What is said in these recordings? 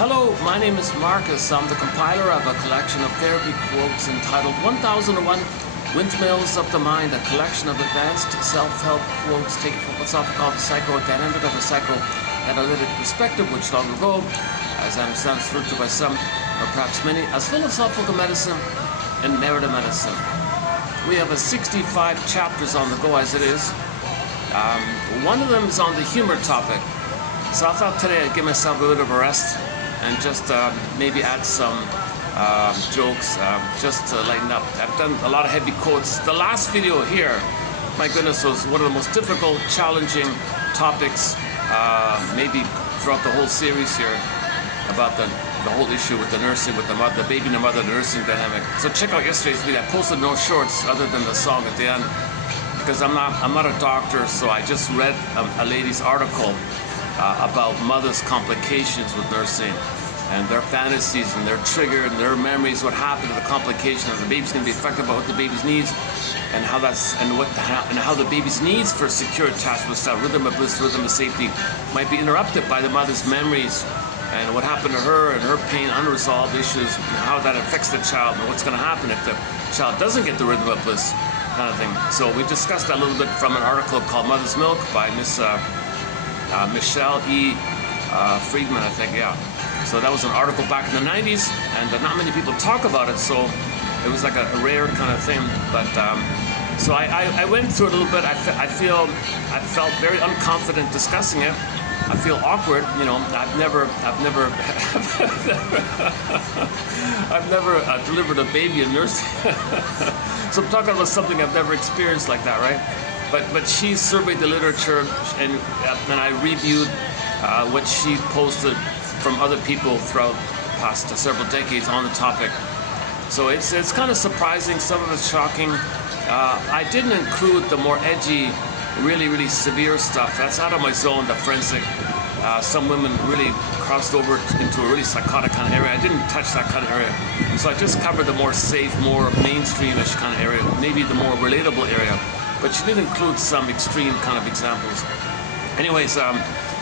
Hello, my name is Marcus. I'm the compiler of a collection of therapy quotes entitled 1001 Windmills of the Mind, a collection of advanced self-help quotes taken from philosophical psychodynamic of a psychoanalytic perspective, which long ago, as I understand, is referred to by some, or perhaps many, as philosophical medicine and narrative medicine. We have 65 chapters on the go as it is. One of them is on the humor topic. So I thought today I'd give myself a bit of a rest and just maybe add some jokes just to lighten up. I've done a lot of heavy quotes. The last video here, my goodness, was one of the most difficult, challenging topics maybe throughout the whole series here about the whole issue with the nursing, with the mother, the baby and the mother, the nursing dynamic. So check out yesterday's video. I posted no shorts other than the song at the end because I'm not a doctor, so I just read a lady's article about mothers' complications with nursing and their fantasies and their trigger and their memories, what happened to the complications. The baby's going to be affected by what the baby's needs and how how the baby's needs for secure attachment style, rhythm of bliss, rhythm of safety might be interrupted by the mother's memories and what happened to her and her pain, unresolved issues, and how that affects the child and what's going to happen if the child doesn't get the rhythm of bliss kind of thing. So we discussed that a little bit from an article called Mother's Milk by Michelle E. Friedman, I think, yeah. So that was an article back in the 90s, and not many people talk about it, so it was like a rare kind of thing. But so I went through it a little bit. I felt very unconfident discussing it. I feel awkward, you know. I've never delivered a baby in nursing. So I'm talking about something I've never experienced like that, right? But she surveyed the literature, and I reviewed what she posted from other people throughout the past several decades on the topic. So it's kind of surprising, some of it's shocking. I didn't include the more edgy, really severe stuff. That's out of my zone, the forensic. Some women really crossed over into a really psychotic kind of area. I didn't touch that kind of area. So I just covered the more safe, more mainstreamish kind of area, maybe the more relatable area. But she did include some extreme kind of examples. Anyways,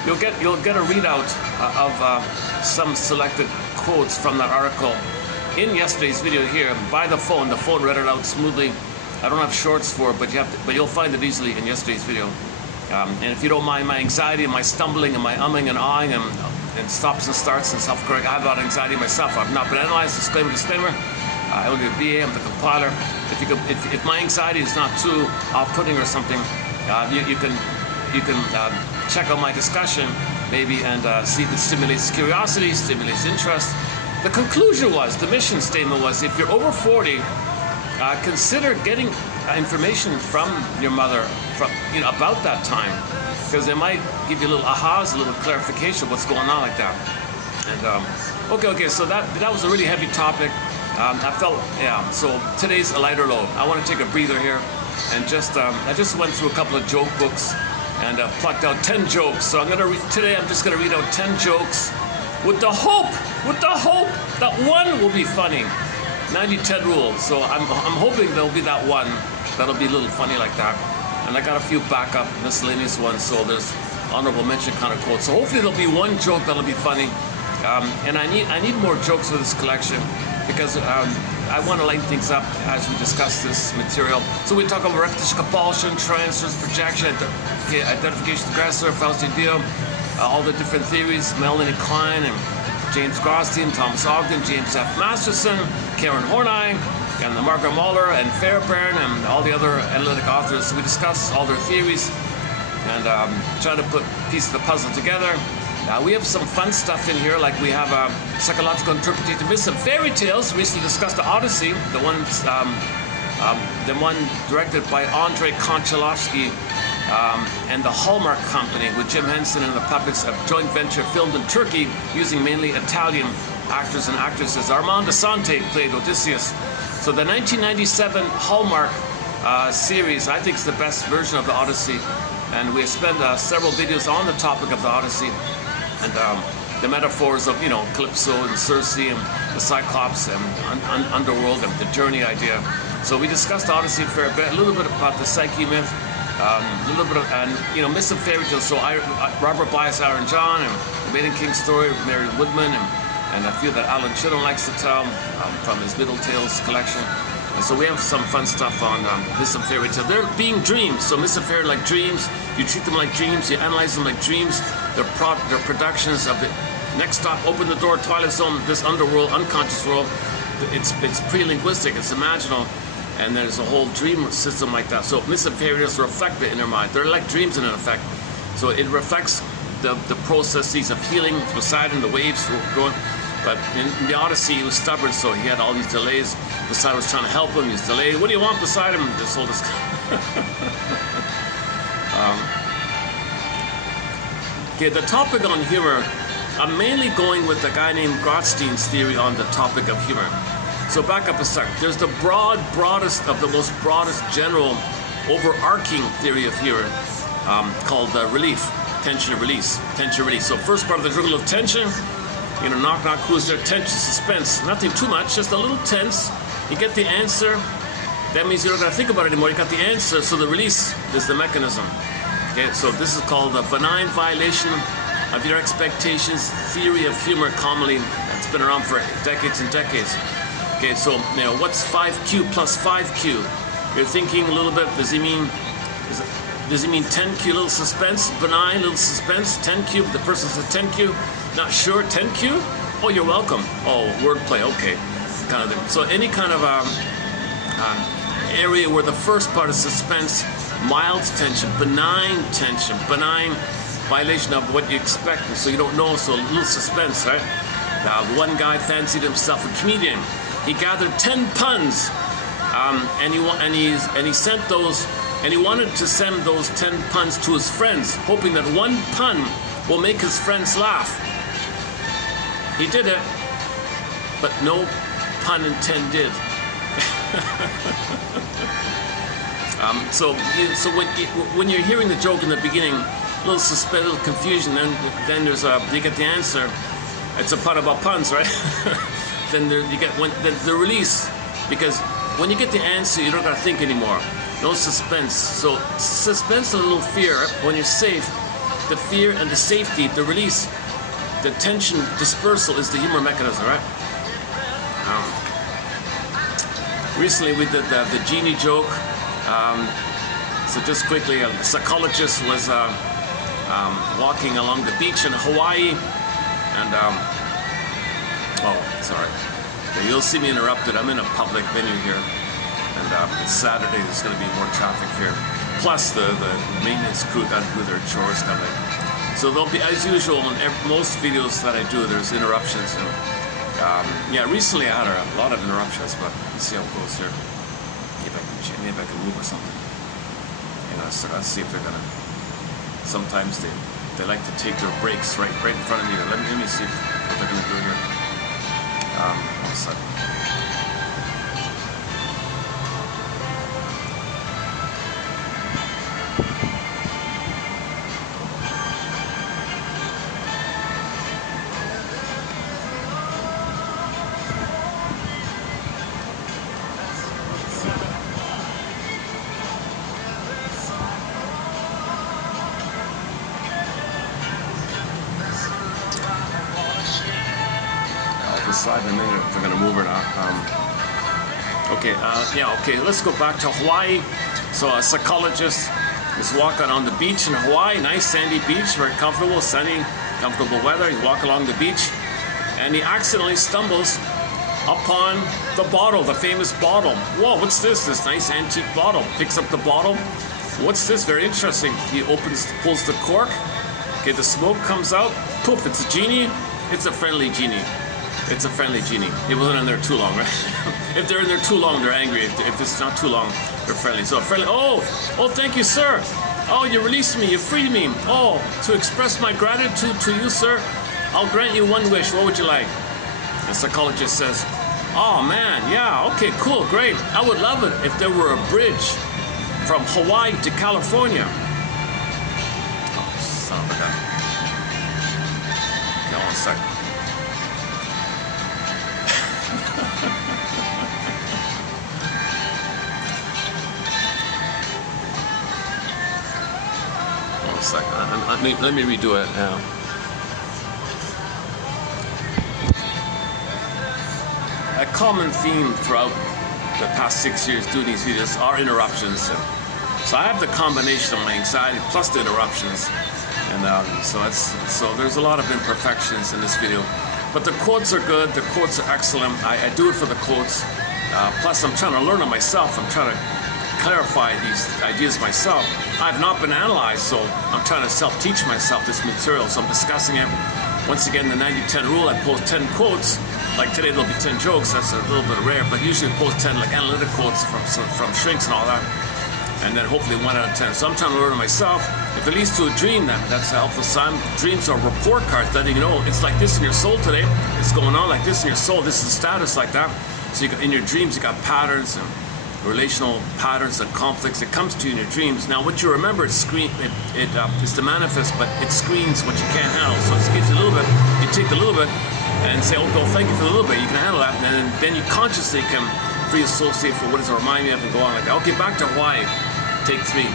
you'll get a readout of some selected quotes from that article in yesterday's video here by the phone. The phone read it out smoothly. I don't have shorts for it, but you'll find it easily in yesterday's video. And if you don't mind my anxiety and my stumbling and my umming and ahhing and stops and starts and self-correct, I have a lot of anxiety myself. I've not been analyzed. Disclaimer. I only a BA. I'm the compiler. If my anxiety is not too off-putting or something, you can check out my discussion maybe and see if it stimulates curiosity, stimulates interest. The conclusion was, the mission statement was, if you're over 40, consider getting information from your mother about that time, because it might give you a little ahas, a little clarification of what's going on like that. And okay, so that was a really heavy topic. I felt, yeah, so today's a lighter load. I want to take a breather here and I just went through a couple of joke books and plucked out 10 jokes. So today I'm just going to read out 10 jokes with the hope that one will be funny. 90-10 rule. So I'm hoping there'll be that one that'll be a little funny like that. And I got a few backup miscellaneous ones, so there's honorable mention kind of quotes. So hopefully there'll be one joke that'll be funny. And I need more jokes for this collection because I want to lighten things up as we discuss this material. So we talk about repetition, compulsion, transference, projection, identification, aggressor, Faustin Dio, all the different theories, Melanie Klein and James Grosstein, Thomas Ogden, James F. Masterson, Karen Horney, and the Margaret Muller and Fairbairn and all the other analytic authors. So we discuss all their theories and try to put pieces of the puzzle together. We have some fun stuff in here, like we have psychological interpretation. With some fairy tales. Recently discussed the Odyssey, the one directed by Andrei Konchalovsky and the Hallmark Company with Jim Henson and the puppets, a joint venture filmed in Turkey using mainly Italian actors and actresses. Armand Assante played Odysseus. So the 1997 Hallmark series, I think, is the best version of the Odyssey. And we have spent several videos on the topic of the Odyssey and the metaphors of, Calypso and Circe and the Cyclops and underworld and the journey idea. So we discussed the Odyssey a fair bit, a little bit about the psyche myth, a little bit of, and myths and fairy tales. So Robert Bly's Aaron John and the Maiden King story, Mary Woodman, and and I feel that Alan Chittum likes to tell from his Middle Tales collection. And so we have some fun stuff on myths and fairy tales. They're being dreams, so myths and fairy like dreams. You treat them like dreams, you analyze them like dreams. They're productions of the next stop, open the door, Twilight Zone, this underworld, unconscious world. It's pre-linguistic, it's imaginal, and there's a whole dream system like that. So myths and fairy tales reflect it in their mind. They're like dreams in effect. So it reflects the processes of healing. Poseidon, the waves were going. But in the Odyssey, he was stubborn, so he had all these delays. Poseidon was trying to help him, he was delayed. What do you want, Poseidon? This whole okay, the topic on humor, I'm mainly going with a guy named Grotstein's theory on the topic of humor. So back up a sec. There's the broadest of the most broadest general overarching theory of humor called relief, tension and release, tension release. So first part of the triangle of tension, you know, knock, knock, who's there? Tension, suspense. Nothing too much, just a little tense. You get the answer. That means you don't got to think about it anymore. You got the answer, so the release is the mechanism. Okay, so this is called the benign violation of your expectations theory of humor, commonly. It's been around for decades and decades. Okay, so you know, what's 5Q plus 5Q? You're thinking a little bit. Does he mean 10Q? Little suspense, benign, little suspense. 10Q. The person says 10Q. Not sure. 10Q? Oh, you're welcome. Oh, wordplay. Okay, kind of. So any kind of area where the first part is suspense, mild tension, benign violation of what you expect, so you don't know. So a little suspense, right? One guy fancied himself a comedian. He gathered 10 puns, and he sent those, and he wanted to send those 10 puns to his friends, hoping that one pun will make his friends laugh. He did it, but no pun intended. So when you're hearing the joke in the beginning, a little suspense, a little confusion, then there's you get the answer. It's a pun about puns, right? Then you get the release, because when you get the answer, you don't gotta think anymore. No suspense. So suspense, a little fear. When you're safe, the fear and the safety, the release, the tension dispersal is the humor mechanism, right? Recently we did the genie joke. So just quickly, a psychologist was walking along the beach in Hawaii, and oh, sorry. Okay, you'll see me interrupted. I'm in a public venue here, and it's Saturday. There's going to be more traffic here. Plus, the maintenance crew got to do their chores coming. So there'll be, as usual, in most videos that I do, there's interruptions. And yeah, recently I had a lot of interruptions, but let's see how it goes here. Maybe I can move or something. You know, so let's see if they're gonna. Sometimes they like to take their breaks right in front of me. Let me see what they're gonna do here. One second. Decide in a minute if they're going to move or not. Okay, let's go back to Hawaii. So a psychologist is walking on the beach in Hawaii, nice sandy beach, very comfortable, sunny, comfortable weather. He's walking along the beach, and he accidentally stumbles upon the bottle, the famous bottle. Whoa, what's this? This nice antique bottle. Picks up the bottle. What's this? Very interesting. He pulls the cork. Okay, the smoke comes out. Poof, it's a genie. It's a friendly genie. It's a friendly genie. It wasn't in there too long, right? If they're in there too long, they're angry. If it's not too long, they're friendly. So friendly. Oh, thank you, sir. Oh, you released me. You freed me. Oh, to express my gratitude to you, sir, I'll grant you one wish. What would you like? The psychologist says, oh man, yeah, okay, cool, great. I would love it if there were a bridge from Hawaii to California. Oh, son of a gun. Okay, one second. One second. Let me redo it now. common theme throughout the past 6 years doing these videos are interruptions. So I have the combination of my anxiety plus the interruptions, and so there's a lot of imperfections in this video. But the quotes are good. The quotes are excellent. I do it for the quotes. Plus, I'm trying to learn them myself. I'm trying to clarify these ideas myself. I've not been analyzed, so I'm trying to self-teach myself this material. So I'm discussing it. Once again, the 90-10 rule. I post 10 quotes. Like today, there'll be 10 jokes. That's a little bit rare, but usually I post 10 like analytic quotes from shrinks and all that. And then hopefully 1 out of 10. So I'm trying to learn it myself. If it leads to a dream, then that's a helpful sign. Dreams are report cards letting you know it's like this in your soul today. It's going on like this in your soul. This is status like that. So in your dreams, you got patterns and relational patterns and conflicts. It comes to you in your dreams. Now, what you remember is is to manifest, but it screens what you can't handle. So it gives you a little bit. You take a little bit and say, "Oh, well, thank you for the little bit. You can handle that." And then you consciously can free-associate for what does it remind me of and go on like that. Okay, back to Hawaii. Take 3.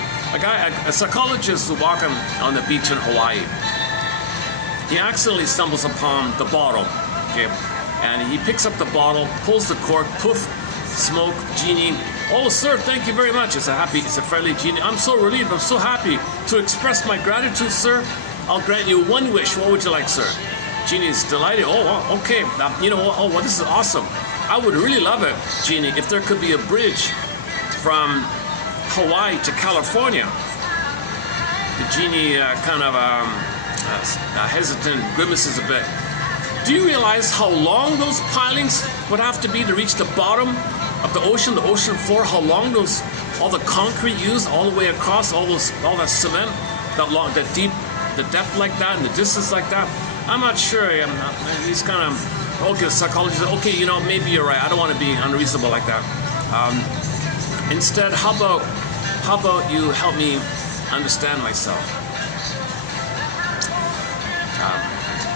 A psychologist was walking on the beach in Hawaii. He accidentally stumbles upon the bottle, okay? And he picks up the bottle, pulls the cork, poof, smoke, genie. "Oh, sir, thank you very much." It's a friendly genie. "I'm so relieved, I'm so happy to express my gratitude, sir. I'll grant you 1 wish. What would you like, sir?" Genie is delighted. "Oh, okay. Well, this is awesome. I would really love it, Genie, if there could be a bridge from Hawaii to California." The genie kind of hesitant, grimaces a bit. "Do you realize how long those pilings would have to be to reach the bottom of the ocean floor? How long all the concrete used all the way across, all that cement, the depth like that and the distance like that?" "I'm not sure." He's kind of, okay, the psychologist said, "Okay, maybe you're right. I don't want to be unreasonable like that. Instead, how about you help me understand myself?"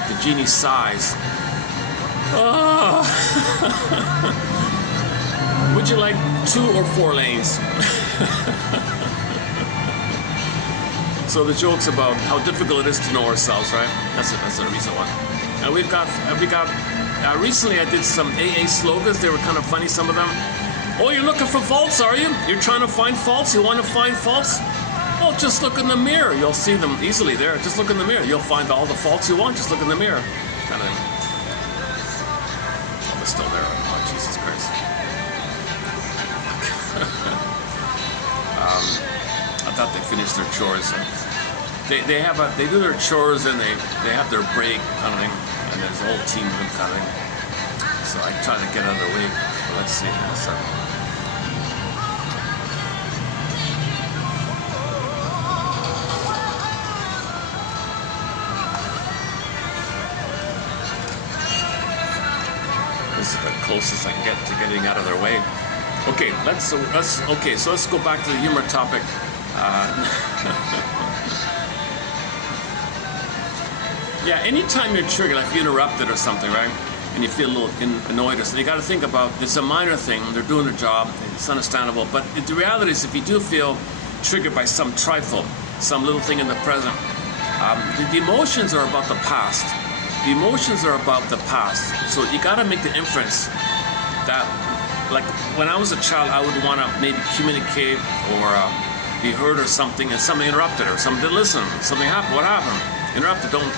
The genie sighs. "Oh." "Would you like 2 or 4 lanes?" So the joke's about how difficult it is to know ourselves, right? That's a recent one. And we got recently I did some AA slogans. They were kind of funny, some of them. "Oh, you're looking for faults, are you? You're trying to find faults? You want to find faults? Well, just look in the mirror. You'll see them easily there. Just look in the mirror. You'll find all the faults you want. Just look in the mirror." Kind of. Oh, they're still there. Oh, Jesus Christ. I thought they finished their chores. They do their chores and they have their break kind of thing, and there's a whole team of them kind of thing. So I try to get out of their way. Let's see. This is the closest I can get to getting out of their way. Okay, so let's go back to the humor topic. Yeah, anytime you're triggered, like if you're interrupted or something, right? And you feel a little annoyed or something, you got to think about, it's a minor thing, they're doing their job, it's understandable, but the reality is if you do feel triggered by some trifle, some little thing in the present, the emotions are about the past. The emotions are about the past. So you got to make the inference that, like when I was a child, I would want to maybe communicate or be heard or something, and something interrupted or something didn't listen, something happened. What happened? Interrupted, don't.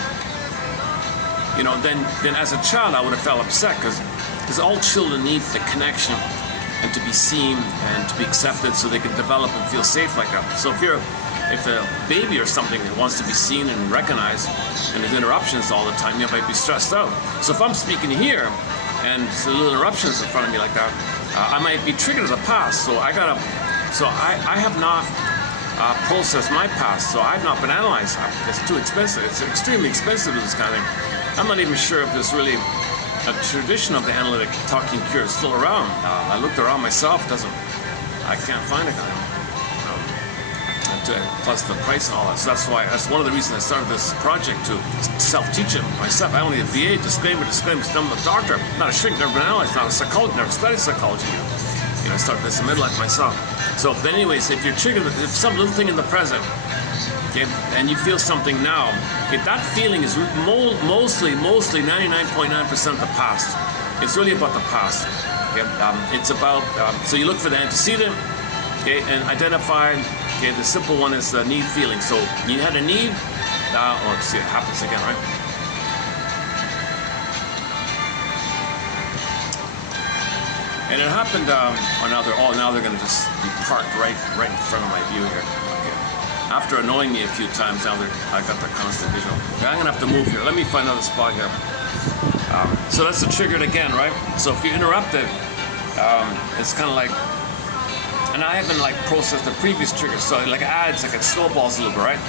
Then as a child I would have felt upset because all children need the connection and to be seen and to be accepted so they can develop and feel safe like that. So if a baby or something wants to be seen and recognized and there's interruptions all the time, you might be stressed out. So if I'm speaking here and there's little interruptions in front of me like that, I might be triggered to the past. So I have not processed my past, so I've not been analyzed. It's too expensive. It's extremely expensive to this kind of thing. I'm not even sure if there's really a tradition of the analytic talking cure still around. I looked around myself, I can't find it. Plus the price and all that. So that's one of the reasons I started this project, to self-teach it myself. I only have BA, disclaimer, I'm a doctor, not a shrink, never been analyzed, not a psychologist, never studied psychology. I started this in midlife myself. So, but anyways, if you're triggered, if some little thing in the present, okay, and you feel something now, if that feeling is mostly 99.9% the past. it's really about the past. Okay? It's about, so you look for the antecedent, okay, and identify, okay, the simple one is the need feeling. So you had a need, let's see, it happens again, right? And it happened, now they're going to just be parked right in front of my view here. Okay. After annoying me a few times, now I got the constant visual. Okay, I'm going to have to move here. Let me find another spot here. So that's the triggered again, right? So if you interrupt it, it's kind of like, and I haven't like processed the previous trigger, so like it snowballs a little bit, right?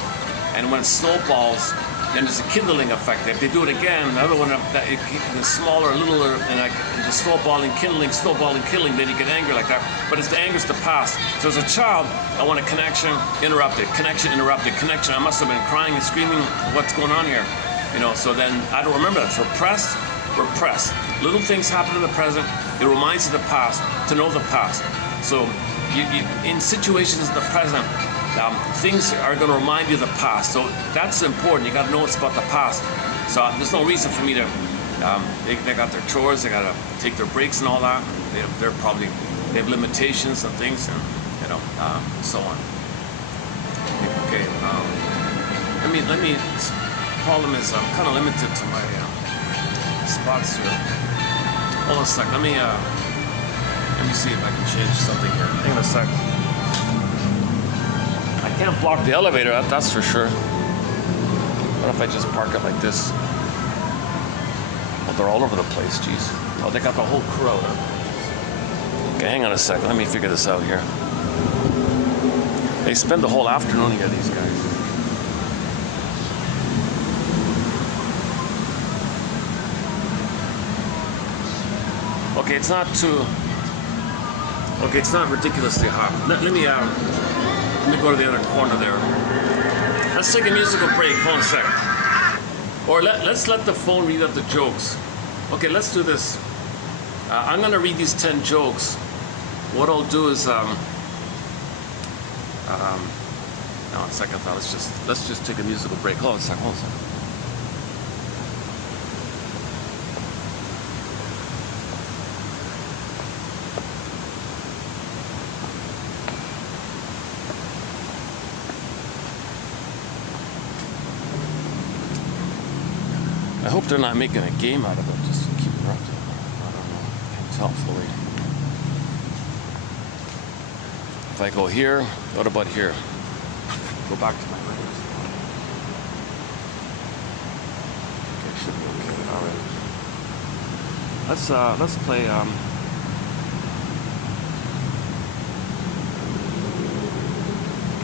And when it snowballs, then there's a kindling effect. If they do it again, the other one, the smaller, littler, and like the snowballing, kindling, then you get angry like that. But it's the anger's the past. So as a child, I want a connection, interrupted, connection, interrupted, connection. I must have been crying and screaming, what's going on here? You know, so then I don't remember that. So repressed. Little things happen in the present. It reminds you of the past, to know the past. So you in situations in the present, things are going to remind you of the past. So that's important. You got to know it's about the past. So there's no reason for me to, they got their chores, they got to take their breaks and all that. They have limitations and things, and, you know, so on. Okay, let me, problem is I'm kind of limited to my spots here. Hold on a sec. Let me see if I can change something here. Hang on a sec. I can't block the elevator up, that's for sure. What if I just park it like this? Well, they're all over the place, geez. Oh, they got the whole crew out. Okay, hang on a sec. Let me figure this out here. They spend the whole afternoon here, these guys. Okay, it's not too... Okay, it's not ridiculously hot. Let me go to the other corner there. Let's take a musical break. Hold on a sec. Or let's let the phone read out the jokes. Okay, let's do this. I'm going to read these 10 jokes. What I'll do is, no, a second thought. Let's just take a musical break. Hold on a second. I hope they're not making a game out of it, just to keep interrupting. I don't know. I can't tell fully. If I go here, what about here? Go back to my regular spot. Okay, should be okay. All right. Let's play.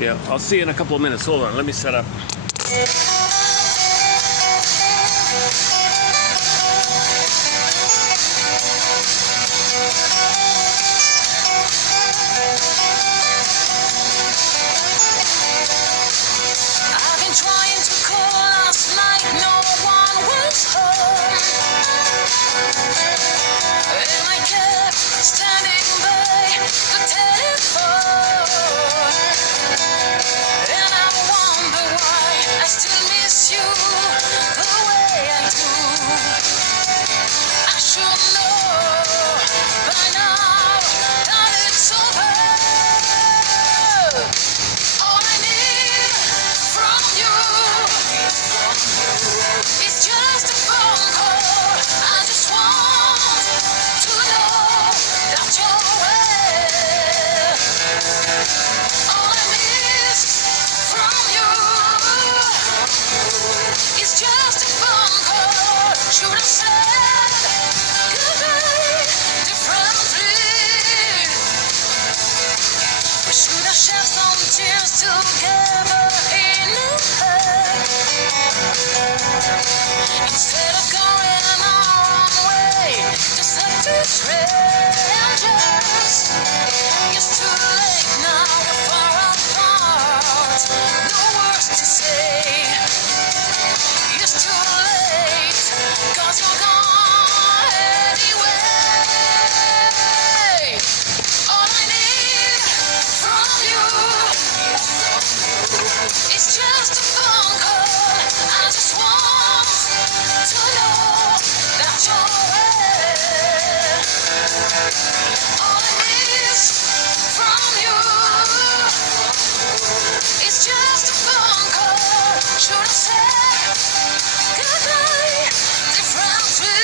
Yeah, I'll see you in a couple of minutes. Hold on, let me set up. Still All I need from you is just a phone call. Should I say goodbye differently?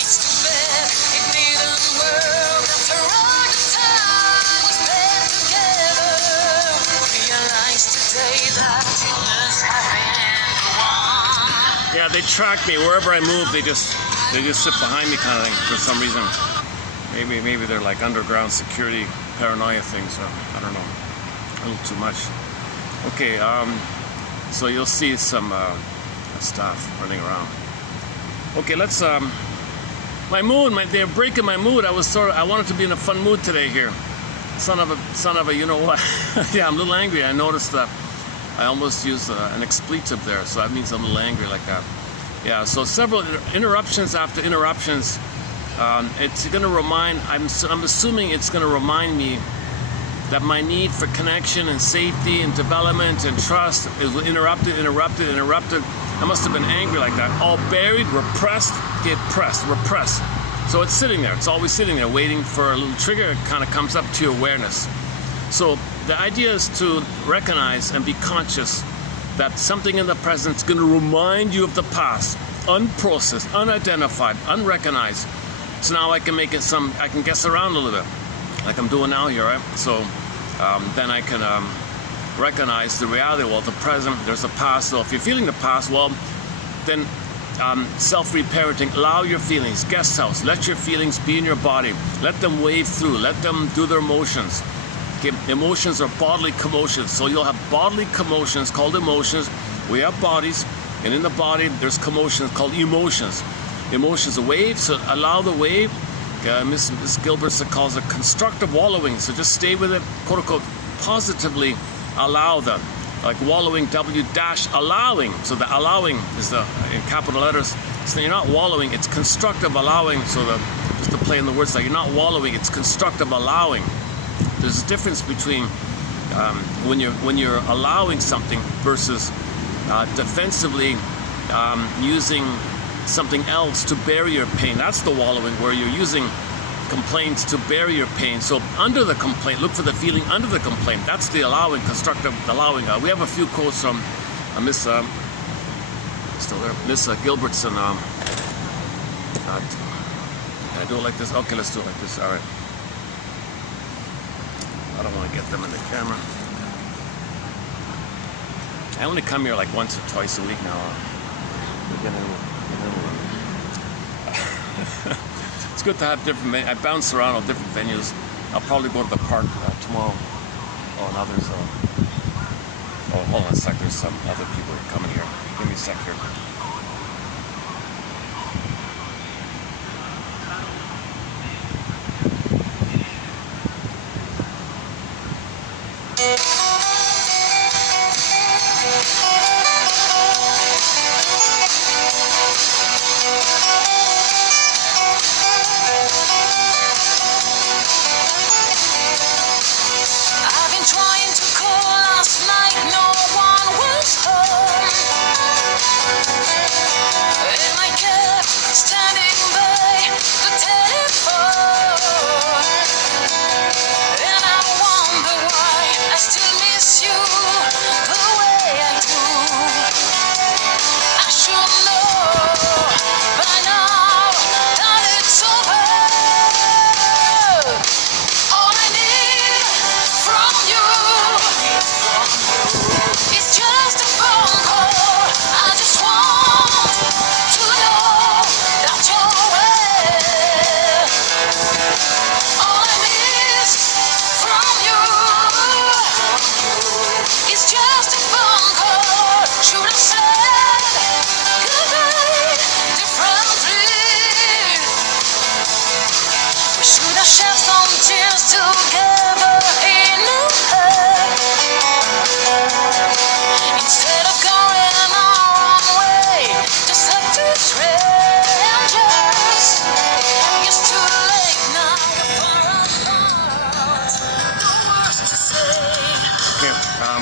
It's too bad it didn't work after all the time we spent together. Realize today that you must have been the one. Yeah, they track me wherever I move. They just sit behind me, kind of thing, for some reason. Maybe they're like underground security paranoia things. Or I don't know, a little too much. Okay, so you'll see some stuff running around. Okay, let's. My mood, they're breaking my mood. I wanted to be in a fun mood today here. Son of a, you know what? Yeah, I'm a little angry. I noticed that I almost used an expletive there, so that means I'm a little angry like that. Yeah, so several interruptions after interruptions. It's going to remind, I'm assuming it's going to remind me that my need for connection and safety and development and trust is interrupted. I must have been angry like that. All buried, repressed, repressed. So it's sitting there. It's always sitting there waiting for a little trigger. It kind of comes up to your awareness. So the idea is to recognize and be conscious that something in the present is going to remind you of the past, unprocessed, unidentified, unrecognized. So now I can make it I can guess around a little bit, like I'm doing now here, right? So then I can recognize the reality. Well, the present, there's the past. So if you're feeling the past, well, then self-reparenting, allow your feelings, guest house, let your feelings be in your body, let them wave through, let them do their motions. Okay, emotions are bodily commotions, so you'll have bodily commotions called emotions. We have bodies, and in the body there's commotions called emotions. Emotions, a wave, so allow the wave. Miss Gilbertson calls it constructive wallowing, so just stay with it, quote unquote, positively allow them. Like wallowing, allowing. So the allowing is in capital letters. So you're not wallowing, it's constructive allowing. So just to play in the words, like you're not wallowing, it's constructive allowing. There's a difference between when you're allowing something versus defensively using something else to bury your pain. That's the wallowing, where you're using complaints to bury your pain. So under the complaint, look for the feeling under the complaint. That's the allowing, constructive allowing. We have a few quotes from Miss still there, Miss Gilbertson. Can I do it like this? Okay, let's do it like this. All right. I don't want to get them in the camera. I only come here like once or twice a week now. It's good to have different. I bounce around on different venues. I'll probably go to the park tomorrow. Oh, and others. Oh, hold on a sec. There's some other people coming here. Give me a sec here.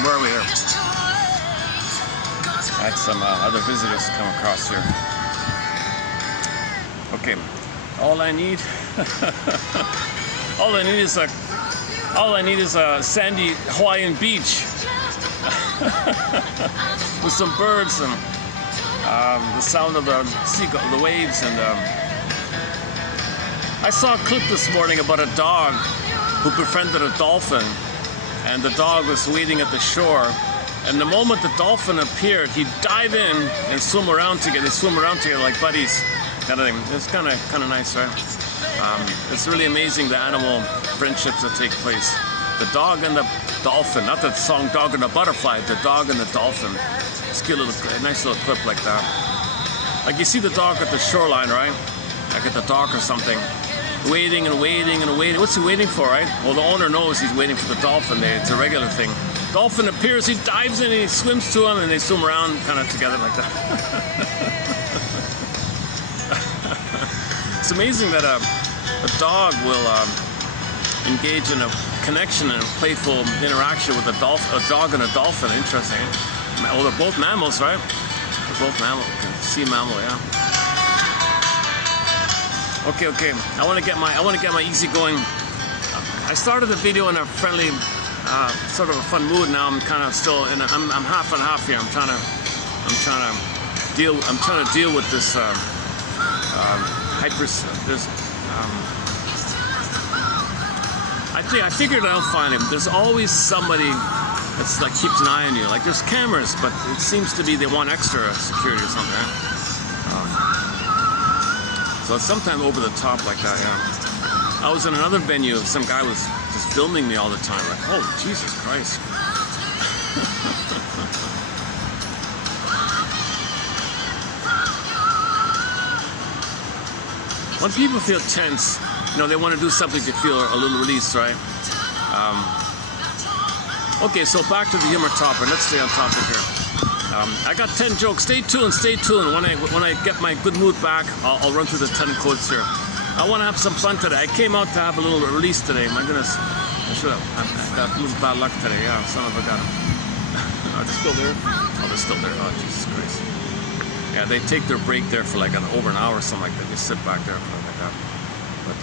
Where are we here? I had some other visitors come across here. Okay, All I need, all I need is a sandy Hawaiian beach with some birds and the sound of the waves. And I saw a clip this morning about a dog who befriended a dolphin, and the dog was waiting at the shore. And the moment the dolphin appeared, he'd dive in and swim around together. They swim around together like buddies, kind of thing. It's kind of nice, right? It's really amazing the animal friendships that take place. The dog and the dolphin, not the song "Dog and the Butterfly," the dog and the dolphin. It's a nice little clip like that. Like you see the dog at the shoreline, right? Like at the dock or something, waiting and waiting and waiting. What's he waiting for, right? Well, the owner knows he's waiting for the dolphin. It's a regular thing. Dolphin appears, he dives in, he swims to him, and they swim around kind of together like that. It's amazing that a dog will engage in a connection and a playful interaction with a dog and a dolphin. Interesting. Well, they're both mammals, right? They're both mammals. Sea mammal, yeah. Okay. I want to get my easygoing. I started the video in a friendly, sort of a fun mood. Now I'm kind of still in. I'm half and half here. I'm trying to deal with this I figured out finally. There's always somebody that's like keeps an eye on you. Like there's cameras, but it seems to be they want extra security or something. Right? So it's sometimes over the top like that. Yeah. I was in another venue. Some guy was just filming me all the time. Like, oh Jesus Christ. When people feel tense, they want to do something to feel a little release, right? Okay, so back to the humor topic. Let's stay on topic here. I got 10 jokes. Stay tuned. When I get my good mood back, I'll run through the 10 quotes here. I want to have some fun today. I came out to have a little release today. My goodness, I got a little bad luck today. Yeah, son of a gun. Are they still there? Oh, they're still there. Oh, Jesus Christ. Yeah, they take their break there for like over an hour or something like that. They sit back there for like that. But,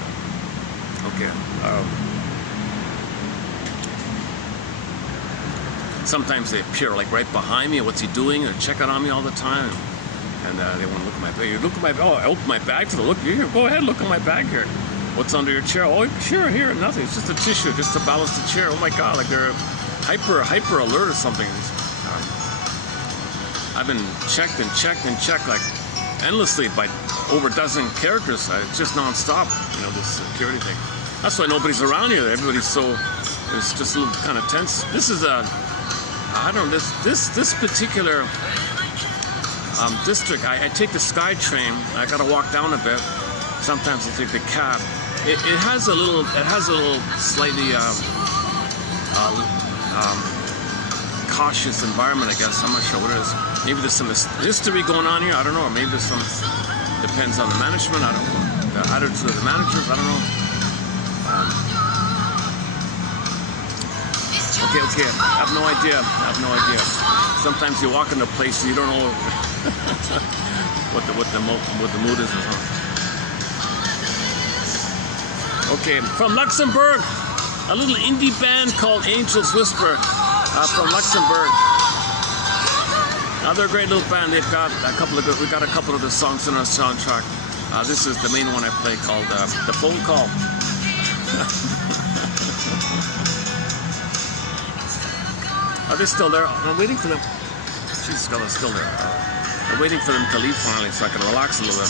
okay. Sometimes they appear like right behind me. What's he doing? They're checking on me all the time. And they want to look at my bag. You look at my bag. Oh, I opened my bag for the look. Here, go ahead, look at my bag here. What's under your chair? Oh, sure, here, nothing. It's just a tissue, just to balance the chair. Oh my God, like they're hyper alert or something. I've been checked like endlessly by over a dozen characters. It's just nonstop, this security thing. That's why nobody's around here. Everybody's it's just a little kind of tense. This is this particular district. I take the SkyTrain. I gotta walk down a bit. Sometimes I take the cab. It has a little slightly cautious environment, I guess. I'm not sure what it is. Maybe there's some history going on here. I don't know. Or maybe there's some. Depends on the management. I don't know. The attitude of the managers. I don't know. Okay. I have no idea. Sometimes you walk into a place and you don't know what the mood is or something. Okay, from Luxembourg, a little indie band called Angel's Whisper from Luxembourg. Now they're a great little band. They've got we got a couple of the songs in our soundtrack. This is the main one I play called The Phone Call. Are they still there? I'm waiting for them. Jesus, they're still there. I'm waiting for them to leave finally so I can relax a little bit.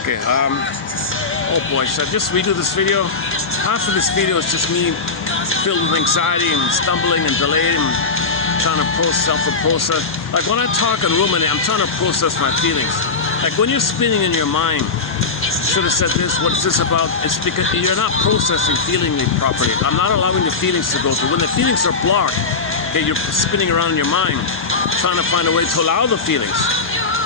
Okay, oh boy, should I just redo this video? Half of this video is just me filled with anxiety and stumbling and delaying and trying to self-process. Like when I talk and ruminate, I'm trying to process my feelings. Like when you're spinning in your mind, should have said this, what is this about? It's because you're not processing feelingly properly. I'm not allowing the feelings to go through. When the feelings are blocked, okay, you're spinning around in your mind, trying to find a way to allow the feelings.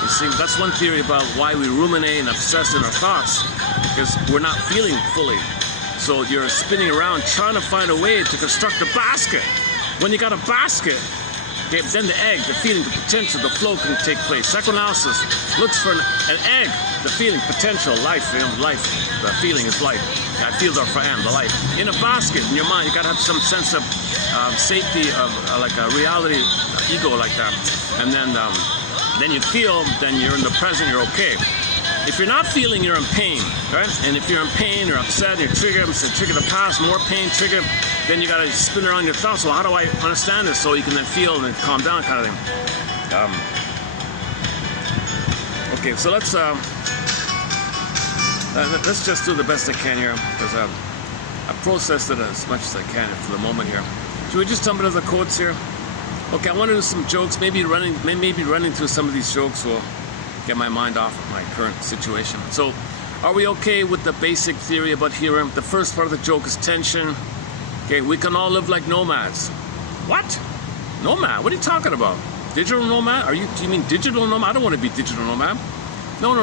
You see, that's one theory about why we ruminate and obsess in our thoughts, because we're not feeling fully. So you're spinning around trying to find a way to construct a basket. When you got a basket, Okay, then the egg, the feeling, the potential, the flow can take place. Psychoanalysis looks for an egg, the feeling, potential, life, life, the feeling is life. I feel therefore I am, the life. In a basket, in your mind, you gotta have some sense of safety, of like a reality, ego like that. And then you feel, then you're in the present, you're okay. If you're not feeling, you're in pain, right? And if you're in pain, you're upset, you're triggered, trigger the past, more pain, trigger, then you gotta spin around your thoughts. Well, how do I understand this? So you can then feel and calm down, kind of thing. Okay, so let's just do the best I can here, because I processed it as much as I can for the moment here. Should we just jump into the quotes here? Okay, I want to do some jokes. Maybe running through some of these jokes will get my mind off of my current situation. So, are we okay with the basic theory about hearing? The first part of the joke is tension. Okay, we can all live like nomads. What? Nomad? What are you talking about? Digital nomad? Do you mean digital nomad? I don't want to be digital nomad. No.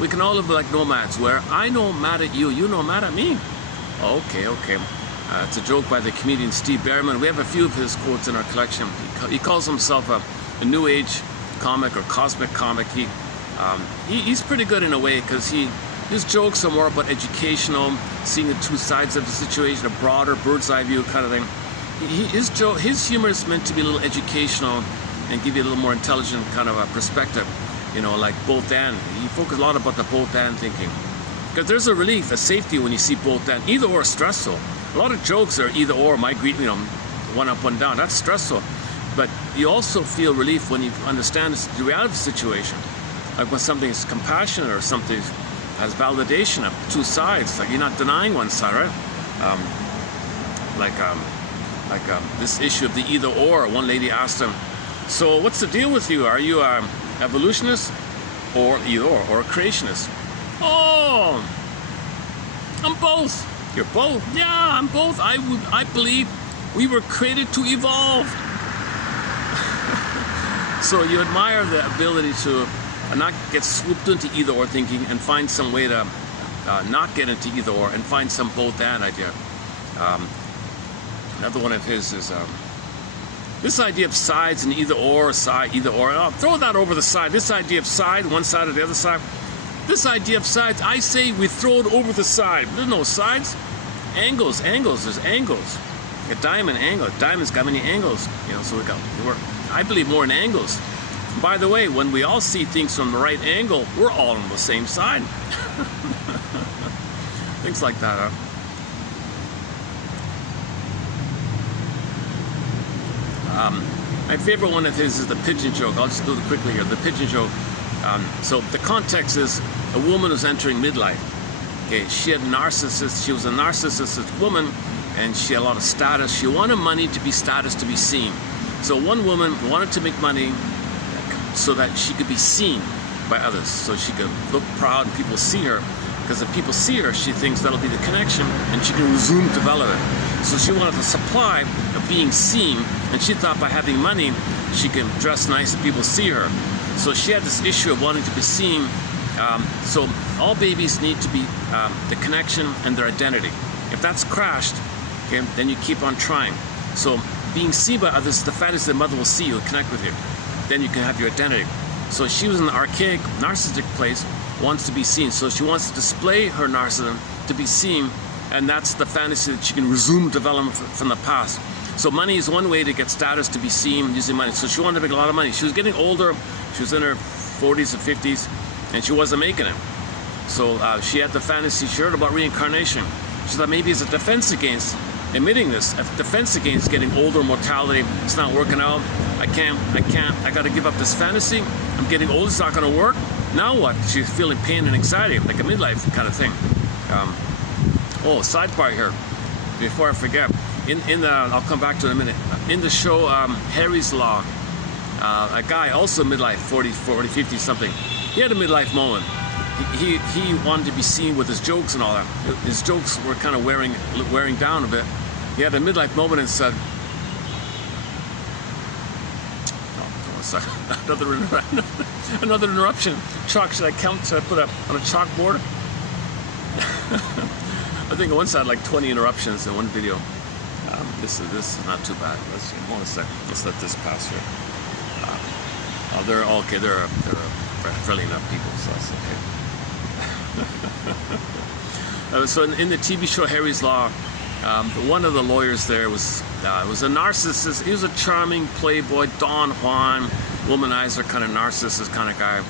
We can all live like nomads, where I know mad at you, you know mad at me. Okay. It's a joke by the comedian Steve Behrman. We have a few of his quotes in our collection. He calls himself a new age comic or cosmic comic. He's pretty good in a way, because his jokes are more about educational, seeing the two sides of the situation, a broader bird's eye view kind of thing. His humor is meant to be a little educational and give you a little more intelligent kind of a perspective, you know, like both and. He focuses a lot about the both and thinking, because there's a relief, a safety when you see both and. Either or is stressful. A lot of jokes are either or, you know, one up, one down. That's stressful. But you also feel relief when you understand the reality of the situation. Like when something is compassionate or something has validation of two sides. Like you're not denying one side, right? This issue of the either or. One lady asked him, so what's the deal with you? Are you an evolutionist or either or a creationist? Oh, I'm both. You're both? Yeah, I'm both. I believe we were created to evolve. So you admire the ability to not get swooped into either or thinking and find some way to not get into either or and find some both and idea. Another one of his is this idea of sides and either or, side, either or. Oh, throw that over the side. This idea of side, one side or the other side. This idea of sides, I say we throw it over the side. There's no sides. Angles, there's angles. A diamond angle. A diamond's got many angles. You know, so I believe more in angles. By the way, when we all see things from the right angle, we're all on the same side. Things like that, huh? My favorite one of his is the pigeon joke. I'll just do it quickly here. The pigeon joke. So the context is a woman who's entering midlife. Okay, she was a narcissistic woman, and she had a lot of status. She wanted money to be status, to be seen. So one woman wanted to make money so that she could be seen by others, so she could look proud and people see her. Because if people see her, she thinks that'll be the connection, and she can resume development. So she wanted the supply of being seen, and she thought by having money, she can dress nice and people see her. So she had this issue of wanting to be seen. So all babies need to be the connection and their identity. If that's crashed, okay, then you keep on trying. So being seen by others, the fact is the mother will see you, connect with you. Then you can have your identity. So she was in the archaic, narcissistic place, wants to be seen. So she wants to display her narcissism to be seen, and that's the fantasy that she can resume development from the past. So money is one way to get status, to be seen using money. So she wanted to make a lot of money. She was getting older. She was in her 40s or 50s, and she wasn't making it. So she had the fantasy, she heard about reincarnation. She thought maybe it's a defense against admitting this, a defense against getting older, mortality. It's not working out. I got to give up this fantasy. I'm getting old, it's not going to work. Now what? She's feeling pain and anxiety, like a midlife kind of thing. Sidebar here, before I forget. I'll come back to it in a minute. In the show Harry's Law, a guy also midlife, 40, 50 something, he had a midlife moment. He wanted to be seen with his jokes and all that. His jokes were kind of wearing down a bit. He had a midlife moment and said, another interruption. Chalk, should I count? Should I put up on a chalkboard? I think on one side like 20 interruptions in one video. This is not too bad. Let's hold a second. Let's let this pass here. Oh, they're okay. They're friendly enough people, so that's okay. So in the TV show Harry's Law, one of the lawyers there was a narcissist. He was a charming playboy, Don Juan, womanizer kind of narcissist kind of guy.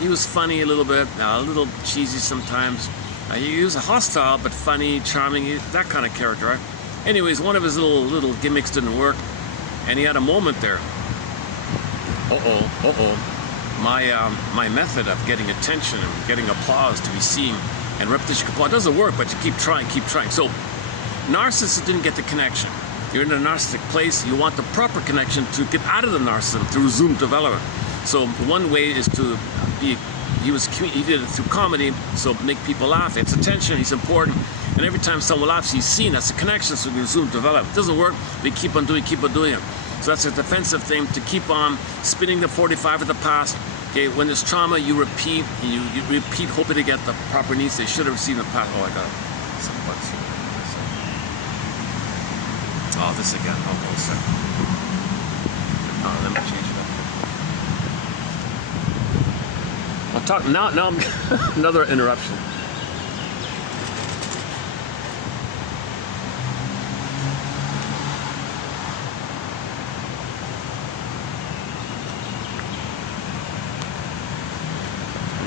He was funny a little bit, a little cheesy sometimes. He was hostile but funny, charming, that kind of character, right? Anyways, one of his little gimmicks didn't work, and he had a moment there. My method of getting attention and getting applause to be seen and repetition applause doesn't work, but you keep trying. So narcissists didn't get the connection. You're in a narcissistic place, you want the proper connection to get out of the narcissism through resumed development. So one way is to be, he did it through comedy, so make people laugh. It's attention, he's important. And every time someone laughs, he's seen. That's a connection, so we resume development. It doesn't work, they keep on doing it. So that's a defensive thing, to keep on spinning the 45 of the past. Okay, when there's trauma, you repeat, you repeat, hoping to get the proper needs they should have received in the past. Oh, I got some bugs here. Oh, this again. Oh, hold a second. Oh, let me change it up. I'll talk now. Now, another interruption.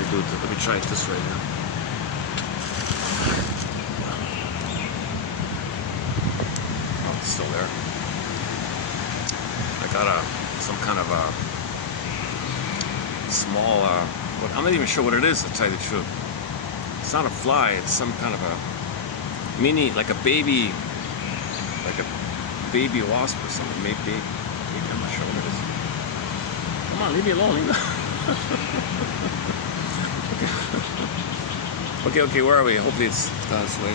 Let me try it this way now. Oh, it's still there. I got some kind of a small, I'm not even sure what it is, to tell you the truth. It's not a fly, it's some kind of a mini, like a baby wasp or something. Maybe I'm not sure what it is. Come on, leave me alone. Okay, where are we? Hopefully it's gone this way.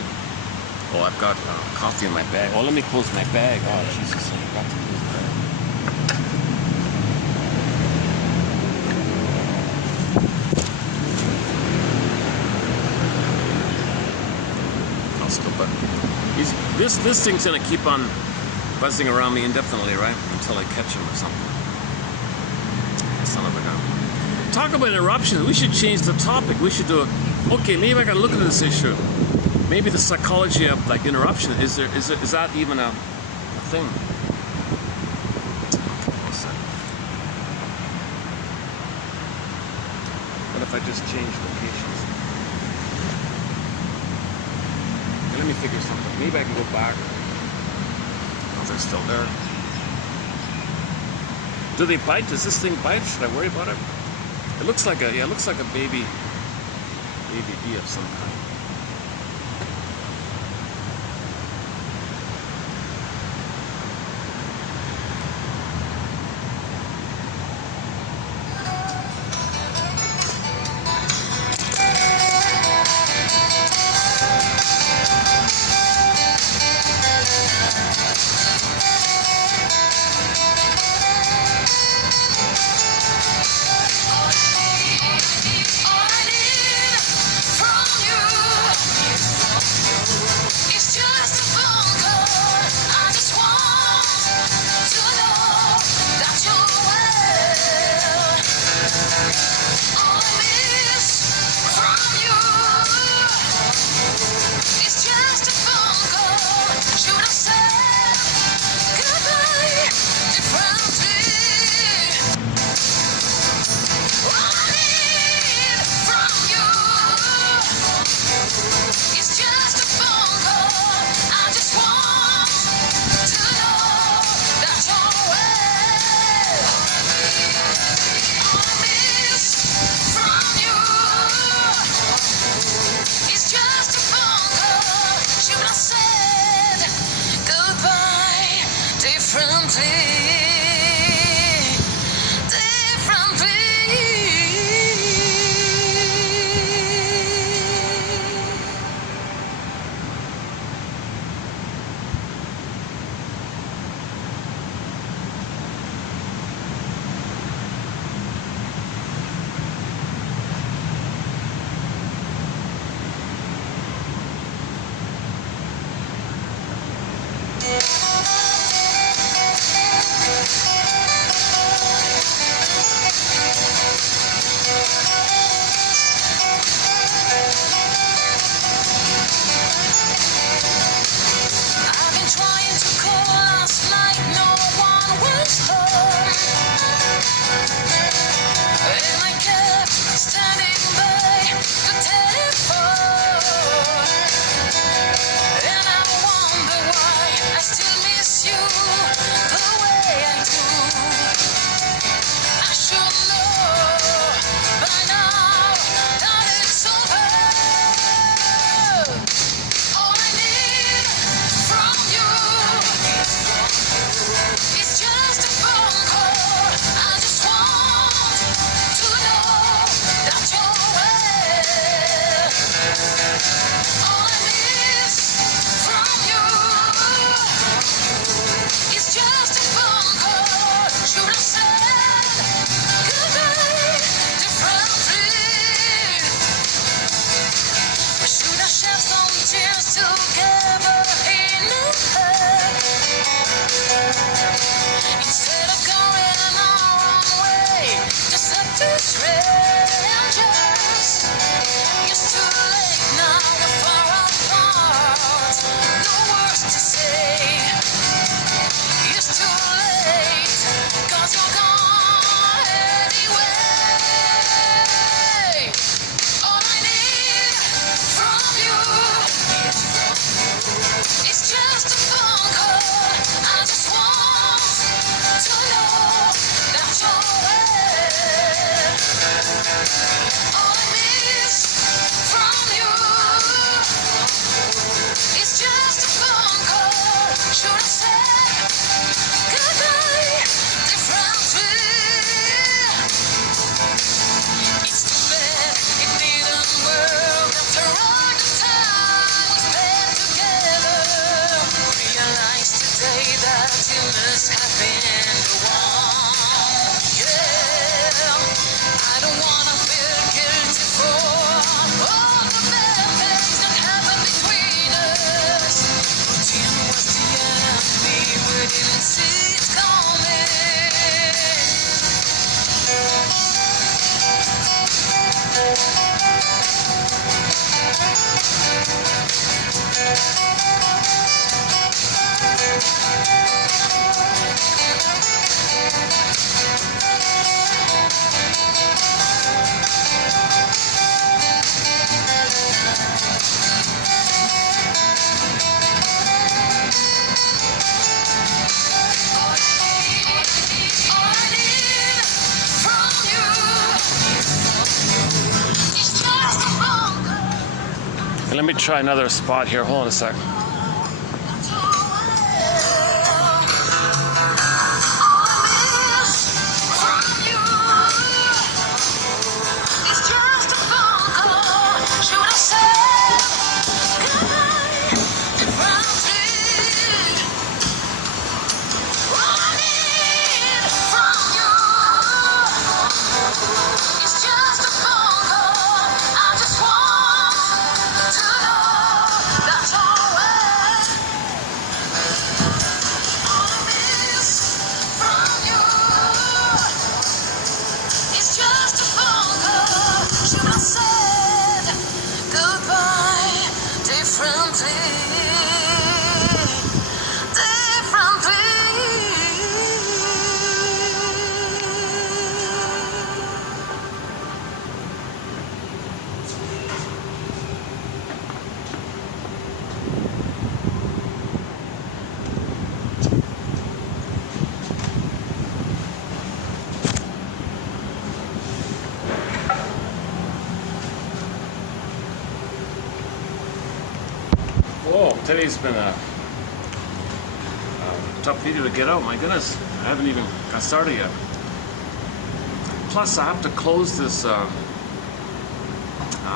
Oh, I've got coffee in my bag. Oh, let me close my bag. Oh, Jesus, I forgot to close my bag. I'll still button. This thing's gonna keep on buzzing around me indefinitely, right? Until I catch him or something. Son of a gun. Talk about interruptions. We should change the topic. We should do a, okay, maybe I gotta look at this issue. Maybe the psychology of like interruption, is that even a thing? What if I just change locations? Okay, let me figure something. Maybe I can go back. Oh, they're still there. Do they bite? Does this thing bite? Should I worry about it? It looks like a baby bee of some kind. All I need from you let me try another spot here. Hold on a sec. Whoa, today's been a tough video to get out. My goodness, I haven't even got started yet. Plus, I have to close this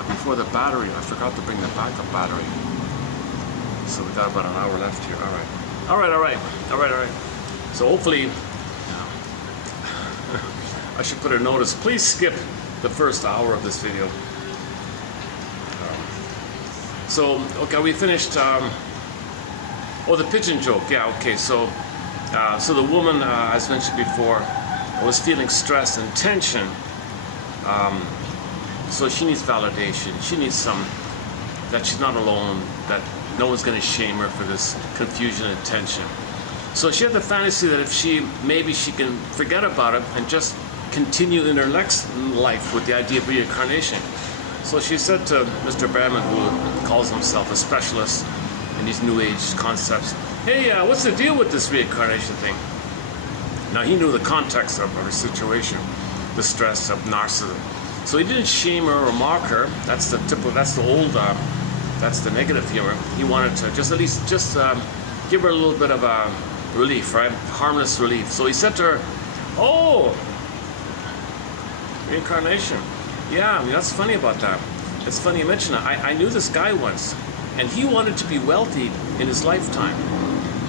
before the battery. I forgot to bring the backup battery. So we got about an hour left here. All right. So hopefully, I should put a notice. Please skip the first hour of this video. So, okay, we finished, the pigeon joke, yeah, okay, so the woman, as mentioned before, was feeling stress and tension, so she needs validation, she needs that she's not alone, that no one's going to shame her for this confusion and tension. So she had the fantasy that maybe she can forget about it and just continue in her next life with the idea of reincarnation. So she said to Mr. Behrman, who calls himself a specialist in these New Age concepts, hey, what's the deal with this reincarnation thing? Now, he knew the context of her situation, the stress of narcissism. So he didn't shame her or mock her. That's the negative humor. He wanted to at least give her a little bit of relief, right? Harmless relief. So he said to her, oh, reincarnation. Yeah, I mean, that's funny about that. It's funny you mention that. I knew this guy once, and he wanted to be wealthy in his lifetime.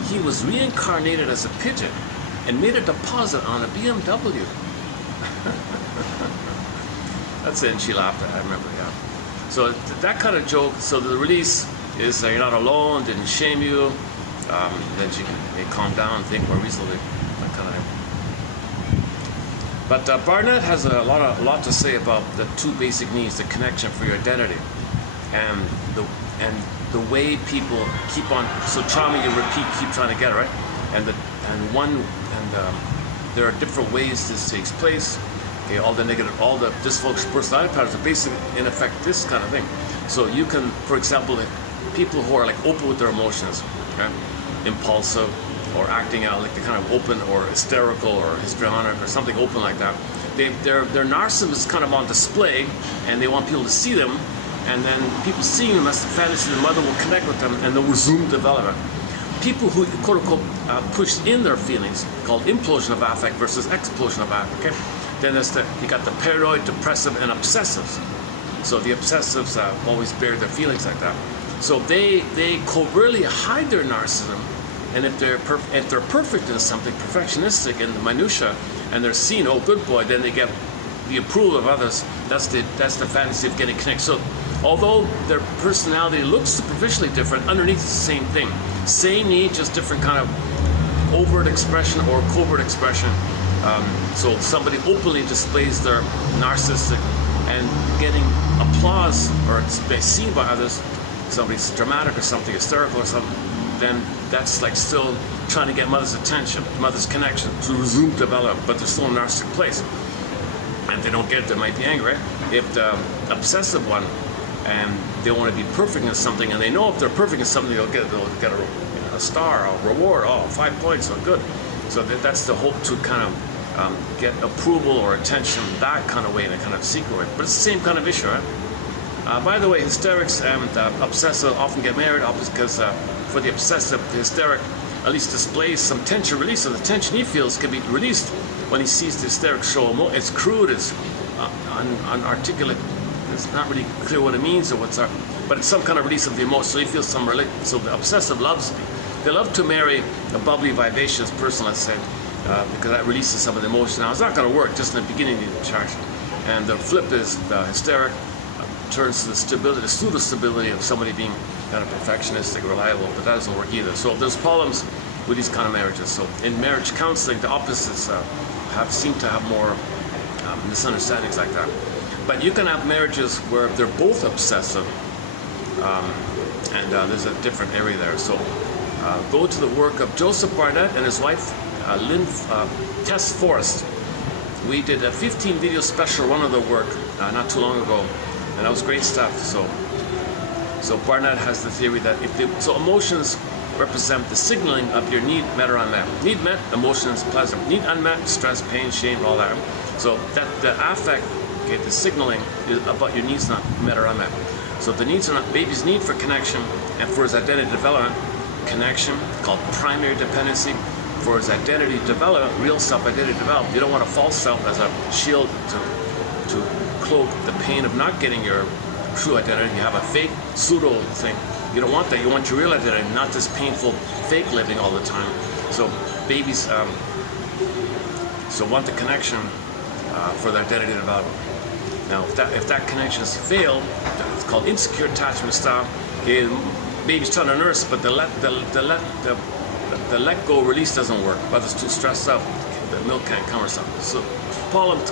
He was reincarnated as a pigeon and made a deposit on a BMW. That's it, and she laughed at it, I remember, yeah. So that kind of joke, so the release is you're not alone, didn't shame you, then you can calm down, think more reasonably, that kind of thing. But Barnett has a lot to say about the two basic needs: the connection for your identity, and the way people keep on so charming you keep trying to get it right, and there are different ways this takes place. Okay, all the dysfunctional personality patterns are basically in effect this kind of thing. So you can, for example, people who are like open with their emotions, okay? Impulsive, or acting out like they're kind of open or hysterical or histrionic or something open like that. Their narcissism is kind of on display, and they want people to see them, and then people seeing them as the fantasy, the mother will connect with them, and they'll resume development. People who, quote unquote, push in their feelings, called implosion of affect versus explosion of affect, okay? Then you got the paranoid, depressive, and obsessives. So the obsessives always bear their feelings like that. So they covertly hide their narcissism. And if they're perfect in something, perfectionistic in the minutia, and they're seen, oh, good boy, then they get the approval of others. That's the fantasy of getting connected. So although their personality looks superficially different, underneath it's the same thing. Same need, just different kind of overt expression or covert expression. So somebody openly displays their narcissistic and getting applause or seen by others. Somebody's dramatic or something, hysterical or something. Then that's like still trying to get mother's attention, mother's connection to resume develop, but they're still in a narcissistic place. And if they don't get it, they might be angry. If the obsessive one, and they want to be perfect in something, and they know if they're perfect in something, they'll get a star, a reward, 5 points, so good. So that's the hope to kind of get approval or attention that kind of way, in a kind of secret way. But it's the same kind of issue, right? By the way, hysterics and obsessive often get married because for the obsessive, the hysteric at least displays some tension release. So the tension he feels can be released when he sees the hysteric show emotion. It's crude, it's unarticulate, it's not really clear what it means or what's up, but it's some kind of release of the emotion. So he feels some relief. So the obsessive loves, they love to marry a bubbly, vivacious person, let's say, because that releases some of the emotion. Now, it's not going to work just in the beginning of the charge. And the flip is the hysteric turns to the stability, the pseudo-stability of somebody being kind of perfectionistic, reliable, but that doesn't work either. So there's problems with these kind of marriages. So in marriage counseling, the opposites seem to have more misunderstandings like that. But you can have marriages where they're both obsessive, and there's a different area there. So go to the work of Joseph Barnett and his wife, Tess Forrest. We did a 15 video special run of the work not too long ago, and that was great stuff. So Barnett has the theory that so emotions represent the signaling of your need met or unmet. Need met, emotions pleasant. Need unmet, stress, pain, shame, all that. So that the affect, okay, the signaling is about your needs not met or unmet. So the needs are not baby's need for connection and for his identity development. Connection called primary dependency. For his identity development, real self-identity development, you don't want a false self as a shield to cloak the pain of not getting your true identity. You have a fake pseudo thing. You don't want that. You want your real identity, not this painful fake living all the time. So babies want the connection for their identity development. Now, if that connection has failed, it's called insecure attachment style. Okay, baby's trying to nurse, but the let go release doesn't work. Mother's too stressed out, the milk can't come or something. So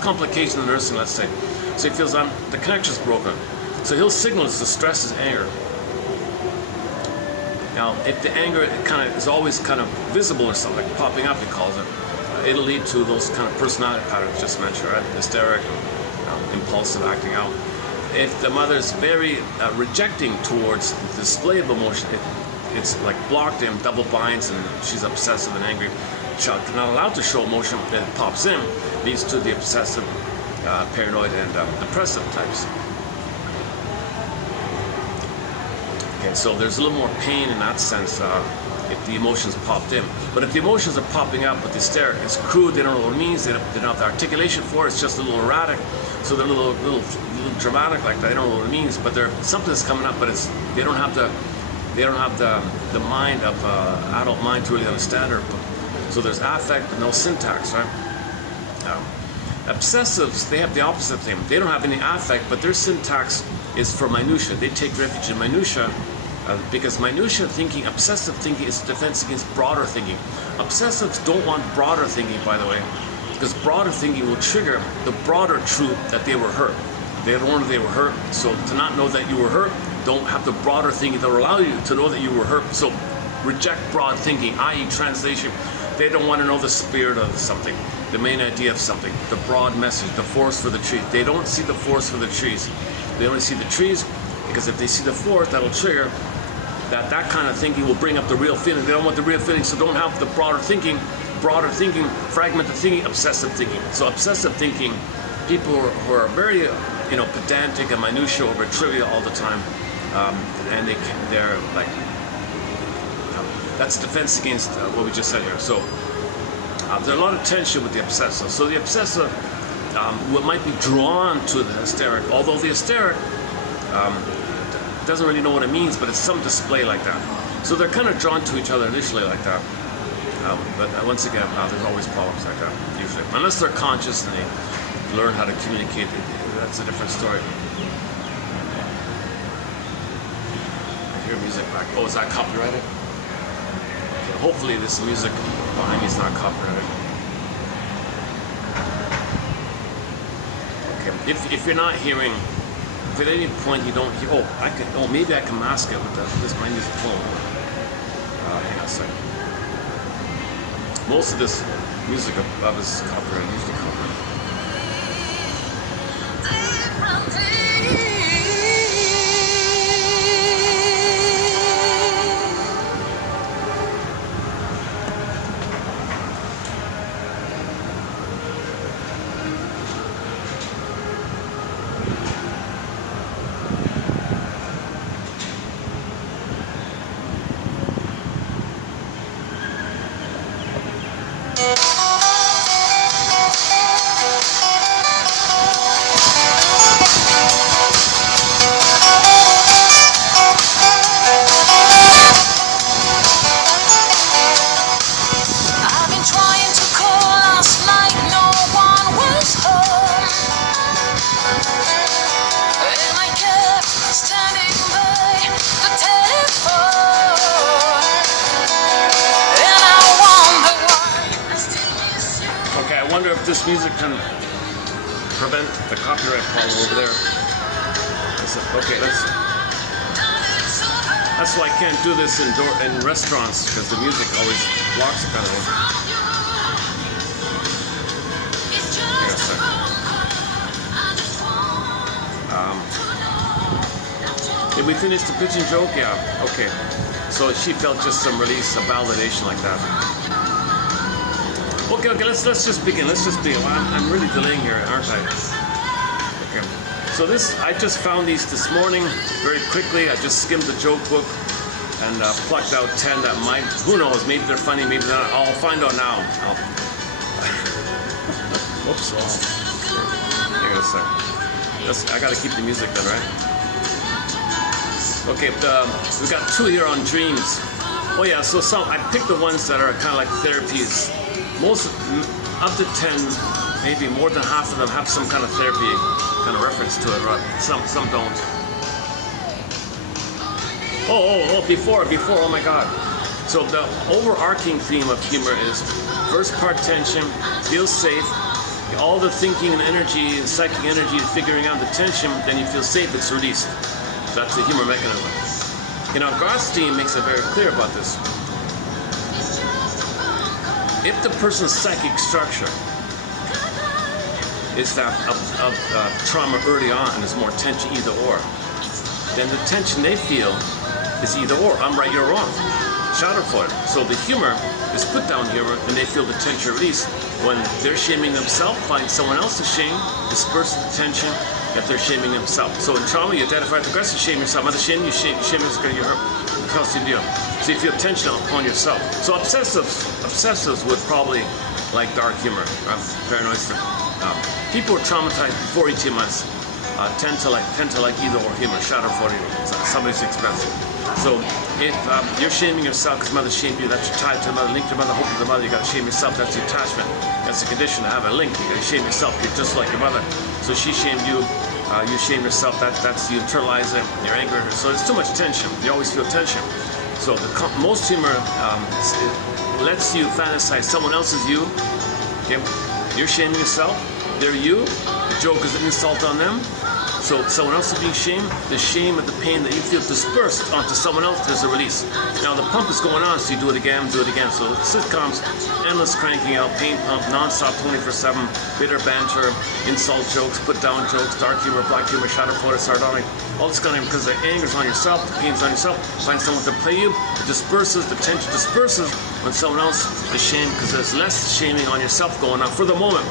complication of nursing, let's say. So he feels the connection's broken. So he'll signal it's the stress is anger. Now, if the anger is always kind of visible or something, like popping up, he calls it, it'll lead to those kind of personality patterns just mentioned, right? Hysteric, impulsive, acting out. If the mother's very rejecting towards the display of emotion, it's like blocked in, double binds, and she's obsessive and angry. The child not allowed to show emotion, then it pops in, leads to the obsessive, paranoid, and depressive types. Okay, so there's a little more pain in that sense if the emotions popped in. But if the emotions are popping up with the hysteric, it's crude, they don't know what it means, they don't have the articulation for it, it's just a little erratic, so they're a little dramatic like that, they don't know what it means, but something's coming up, but they don't have the mind of adult mind to really understand her. So there's affect but no syntax, right? Obsessives, they have the opposite thing. They don't have any affect, but their syntax is for minutia. They take refuge in minutia because minutia thinking, obsessive thinking, is a defense against broader thinking. Obsessives don't want broader thinking, by the way, because broader thinking will trigger the broader truth that they were hurt. They don't know they were hurt, so to not know that you were hurt, don't have the broader thinking that will allow you to know that you were hurt. So reject broad thinking, i.e. translation. They don't want to know the spirit of something, the main idea of something, the broad message, the forest for the trees. They don't see the forest for the trees. They only see the trees because if they see the forest, that'll trigger that kind of thinking will bring up the real feeling. They don't want the real feeling, so don't have the broader thinking, fragmented thinking, obsessive thinking. So obsessive thinking, people who are very pedantic and minutiae over trivia all the time, and they're like, that's defense against what we just said here. So there's a lot of tension with the obsessive. So the obsessive might be drawn to the hysteric, although the hysteric doesn't really know what it means, but it's some display like that. So they're kind of drawn to each other initially like that. But once again, there's always problems like that, usually. Unless they're conscious and they learn how to communicate, that's a different story. I hear music back. Oh, is that copyrighted? Okay, hopefully this music behind me is not copyrighted. Okay, if you're not hearing, if at any point you don't hear, maybe I can mask it with this my music phone. Hang on a second. Most of this music above is copyrighted, usually copyrighted. this music can prevent the copyright problem over there. Okay, that's why I can't do this in restaurants, because the music always blocks it kind of thing. Hang on a second. Did we finish the pigeon joke? Yeah, okay. So she felt just some release, a validation like that. Okay, let's just begin. Well, I'm really delaying here, aren't I? Okay. So I just found these this morning very quickly. I just skimmed the joke book and plucked out 10 that might, who knows, maybe they're funny, maybe they're not. I'll find out now. Whoops. Hang on a second. I gotta keep the music then, right? Okay, we've got 2 here on dreams. Oh yeah, so I picked the ones that are kind of like therapies. Most, up to 10, maybe more than half of them have some kind of therapy kind of reference to it, right? Some don't. Before, oh my God. So the overarching theme of humor is first part tension, feel safe, all the thinking and energy and psychic energy figuring out the tension, then you feel safe, it's released. That's the humor mechanism. You know, Goldstein makes it very clear about this. If the person's psychic structure is that of trauma early on and is more tension either or, then the tension they feel is either or. I'm right, you're wrong. Schadenfreude. So the humor is put down humor and they feel the tension release. When they're shaming themselves, find someone else to shame, disperses the tension that they're shaming themselves. So in trauma, you identify the aggressor, shame yourself. Other shame, you shame yourself because you're hurt. Because you do. So you feel tension upon yourself. So obsessives would probably like dark humor, paranoid. People who are traumatized before 18 months tend to like either or humor, schadenfreude, somebody's expensive. So if you're shaming yourself because mother shamed you, that's your tie to the mother, link to the mother, hope to the mother, you gotta shame yourself, that's your attachment. That's the condition to have a link. You gotta shame yourself, you're just like your mother. So she shamed you, you shame yourself, that's you internalize it, you're angry. So it's too much tension. You always feel tension. So most humor lets you fantasize someone else is you. Okay? You're shaming yourself, they're you. The joke is an insult on them. So someone else is being shamed, the shame and the pain that you feel dispersed onto someone else, there's a release. Now the pump is going on, so you do it again. So sitcoms, endless cranking out, pain pump, non-stop 24/7, bitter banter, insult jokes, put down jokes, dark humor, black humor, schadenfreude, sardonic, all this kind of, because the anger's on yourself, the pain's on yourself, find someone to play you, it disperses, the tension disperses when someone else is shamed, because there's less shaming on yourself going on for the moment.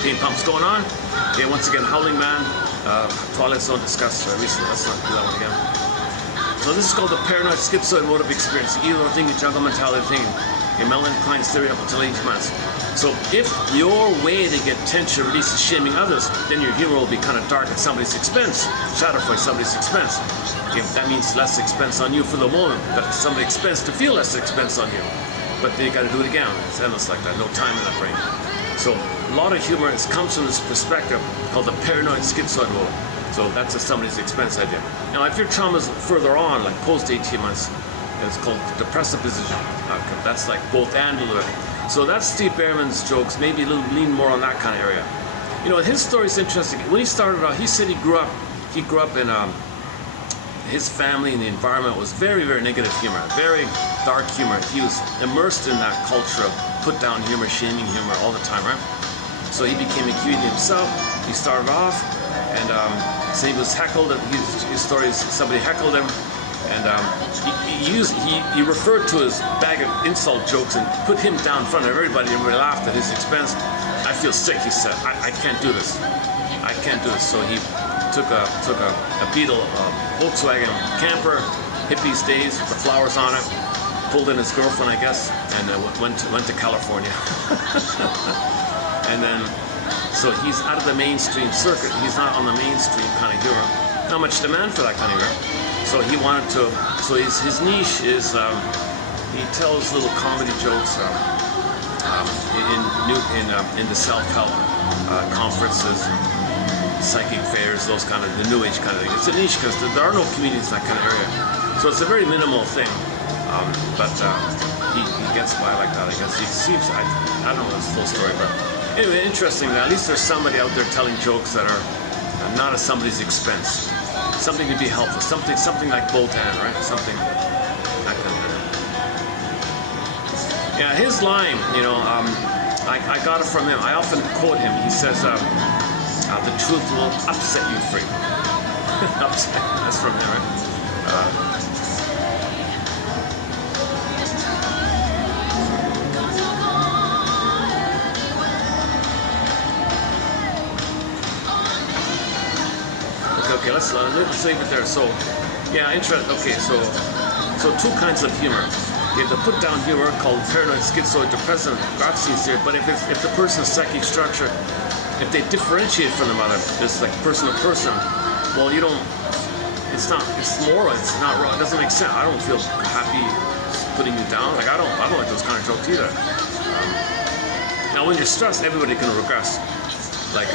Pain pump's going on. Okay, once again, Howling Man, Twilight Zone discussed recently. Let's not do that one again. So this is called the paranoid schizoid mode of experience, the evil thing, the jungle mentality thing, a Melanie Klein's theory up until 18 months. So if your way to get tension release is shaming others, then your humor will be kind of dark at somebody's expense, schadenfreude at somebody's expense. Okay, that means less expense on you for the moment, but somebody's expense to feel less expense on you. But then you got to do it again. It's endless like that. No time in that brain. So a lot of humor comes from this perspective called the paranoid schizoid mode. So that's a somebody's expense idea. Now, if your trauma is further on, like post 18 months, it's called depressive position. That's like both and a little bit. So that's Steve Behrman's jokes, maybe a little lean more on that kind of area. You know, his story is interesting. When he started out, he said he grew up in his family and the environment was very, very negative humor, very dark humor. He was immersed in that culture of put down humor, shaming humor all the time, right? So he became a comedian himself. He started off, and so he was heckled. His story is somebody heckled him, and he referred to his bag of insult jokes and put him down in front of everybody. Everybody laughed at his expense. I feel sick, he said. I can't do this. I can't do this. So he took a Beetle Volkswagen camper, hippies days, with the flowers on it, pulled in his girlfriend, I guess, and went to California. And then, so he's out of the mainstream circuit. He's not on the mainstream kind of humor. Not much demand for that kind of humor. So he wanted to. So his niche is he tells little comedy jokes in the self-help conferences, psychic fairs, those kind of the new age kind of thing. It's a niche because there are no comedians in that kind of area. So it's a very minimal thing. But he gets by like that. I guess he seems. I don't know his full story, but Anyway, interesting. At least there's somebody out there telling jokes that are not at somebody's expense. Something to be helpful. Something like Boltan, right? Something that kind of thing. Yeah, his line, you know, I got it from him. I often quote him. He says, "The truth will upset you free." Upset. That's from him, right? Okay, let's leave it there. So, yeah, okay, so two kinds of humor. You have the put-down humor called paranoid, schizoid, depressive, Gottschalk's theory. But if the person's psychic structure, if they differentiate from the mother, it's like person to person. Well, you don't. It's moral. It's not wrong. It doesn't make sense. I don't feel happy putting you down. Like I don't like those kind of jokes either. Now, when you're stressed, everybody can regress. Like.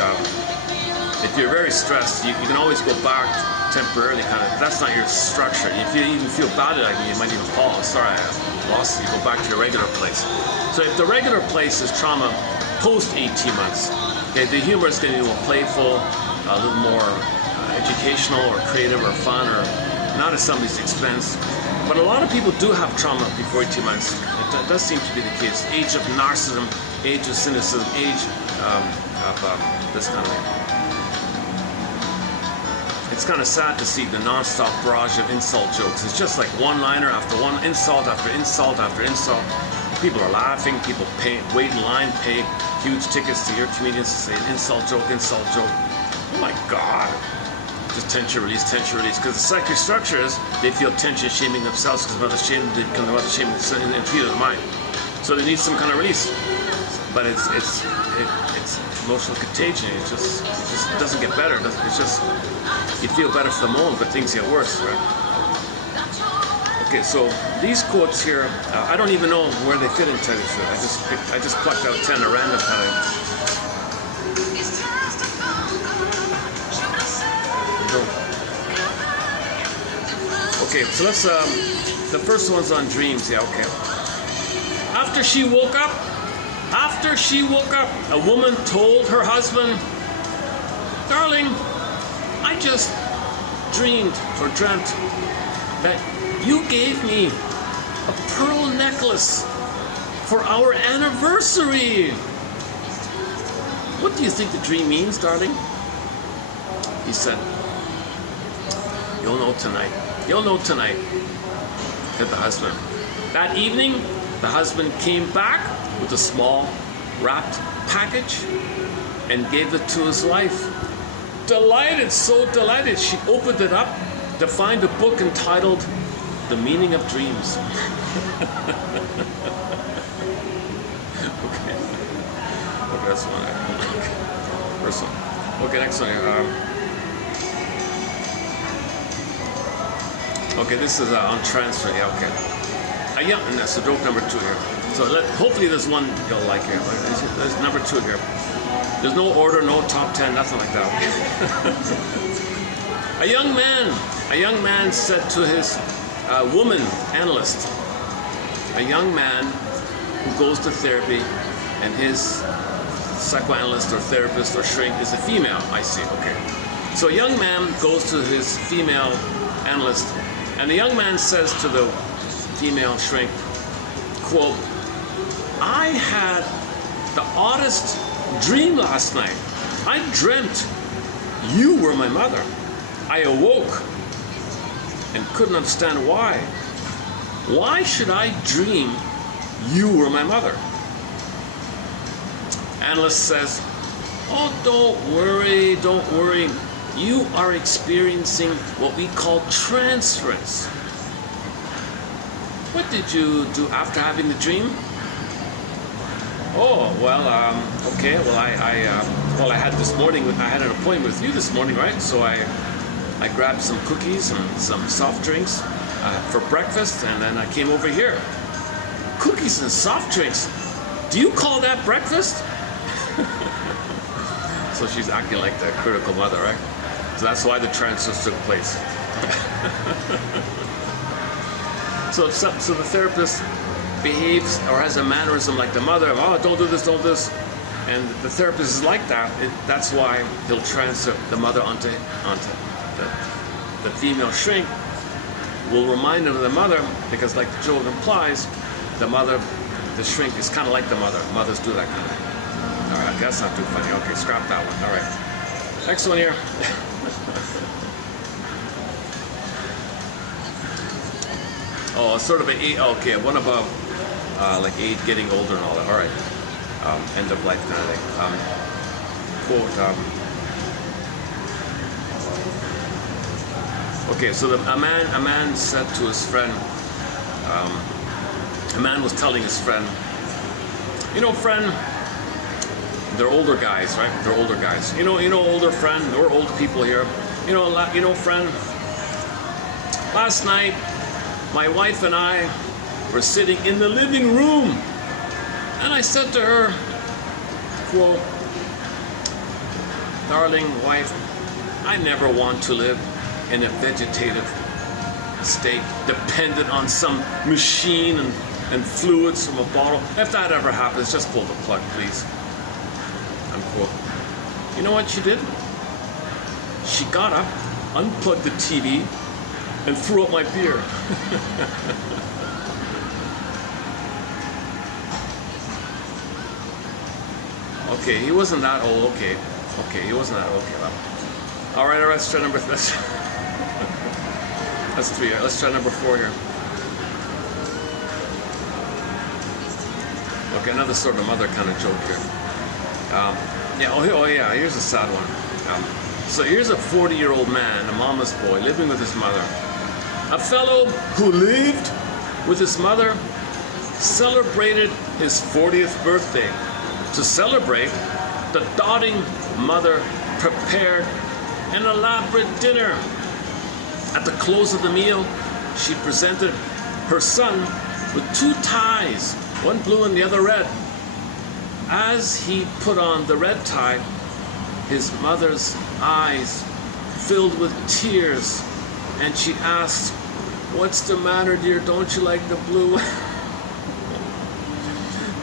If you're very stressed, you can always go back temporarily, kind of. That's not your structure. If you even feel bad at it, you might even call, sorry, I lost you. Go back to your regular place. So if the regular place is trauma post 18 months, okay, the humor is going to be more playful, a little more educational or creative or fun, or not at somebody's expense. But a lot of people do have trauma before 18 months. It does seem to be the case. Age of narcissism, age of cynicism, age of this kind of thing. It's kind of sad to see the non-stop barrage of insult jokes. It's just like one-liner after one, insult after insult after insult. People are laughing, people wait in line, pay huge tickets to hear comedians say insult joke, insult joke. Oh my God. Just tension release, because the psychic structure is they feel tension shaming themselves because mother shaming, they become the mother shaming the fear of the mind. So they need some kind of release. But it's emotional contagion. It just doesn't get better. It's just you feel better for the moment, but things get worse, right? Okay, so these quotes here, I don't even know where they fit into this. I just plucked out 10 at random kind of. Okay, so let's the first one's on dreams. Yeah, okay. After she woke up, a woman told her husband, "Darling, I just dreamed or dreamt that you gave me a pearl necklace for our anniversary. What do you think the dream means, darling?" He said, "You'll know tonight. You'll know tonight," said the husband. That evening, the husband came back with a small wrapped package and gave it to his wife. Delighted, so delighted, she opened it up to find a book entitled The Meaning of Dreams. Okay, that's one. First one. Okay, next one. Okay, this is on transfer. Yeah, okay. And that's the joke number 2 here. So hopefully there's one you'll like here. There's number 2 here. There's no order, no top 10, nothing like that. A young man said to his woman analyst, a young man who goes to therapy, and his psychoanalyst or therapist or shrink is a female. I see. Okay. So a young man goes to his female analyst, and the young man says to the female shrink, quote, "I had the oddest dream last night. I dreamt you were my mother. I awoke and couldn't understand why. Why should I dream you were my mother?" Analyst says, "Oh, don't worry. You are experiencing what we call transference." "What did you do after having the dream?" "Oh, well, okay. Well, I had this morning. I had an appointment with you this morning, right? So I grabbed some cookies and some soft drinks for breakfast, and then I came over here." "Cookies and soft drinks? Do you call that breakfast?" So she's acting like the critical mother, right? So that's why the transfers took place. So the therapist behaves or has a mannerism like the mother. "Oh, don't do this, don't do this." And the therapist is like that. That's why he'll transfer the mother onto the female shrink. Will remind him of the mother, because like the joke implies, the shrink is kind of like the mother. Mothers do that kind of thing. All right, that's not too funny. Okay, scrap that one. All right. Next one here. Oh, sort of an 8. Okay, one above, like 8, getting older and all that. All right. End of life kind of thing. Quote. Okay, so a man said to his friend. A man was telling his friend, you know, friend, they're older guys, right? They're older guys. You know, older friend. We're old people here. You know, friend. Last night, my wife and I were sitting in the living room, and I said to her, quote, darling wife, I never want to live in a vegetative state, dependent on some machine and fluids from a bottle. If that ever happens, just pull the plug, please. Unquote. You know what she did? She got up, unplugged the TV, and threw up my beer. Okay, he wasn't that old. Okay, he wasn't that old. Okay, well. All right, let's try number. That's 3. Let's try number 4 here. Okay, another sort of mother kind of joke here. Yeah. Here's a sad one. So here's a 40-year-old man, a mama's boy, living with his mother. A fellow who lived with his mother celebrated his 40th birthday. To celebrate, the doting mother prepared an elaborate dinner. At the close of the meal, she presented her son with 2 ties, one blue and the other red. As he put on the red tie, his mother's eyes filled with tears, and she asked, "What's the matter, dear? Don't you like the blue?"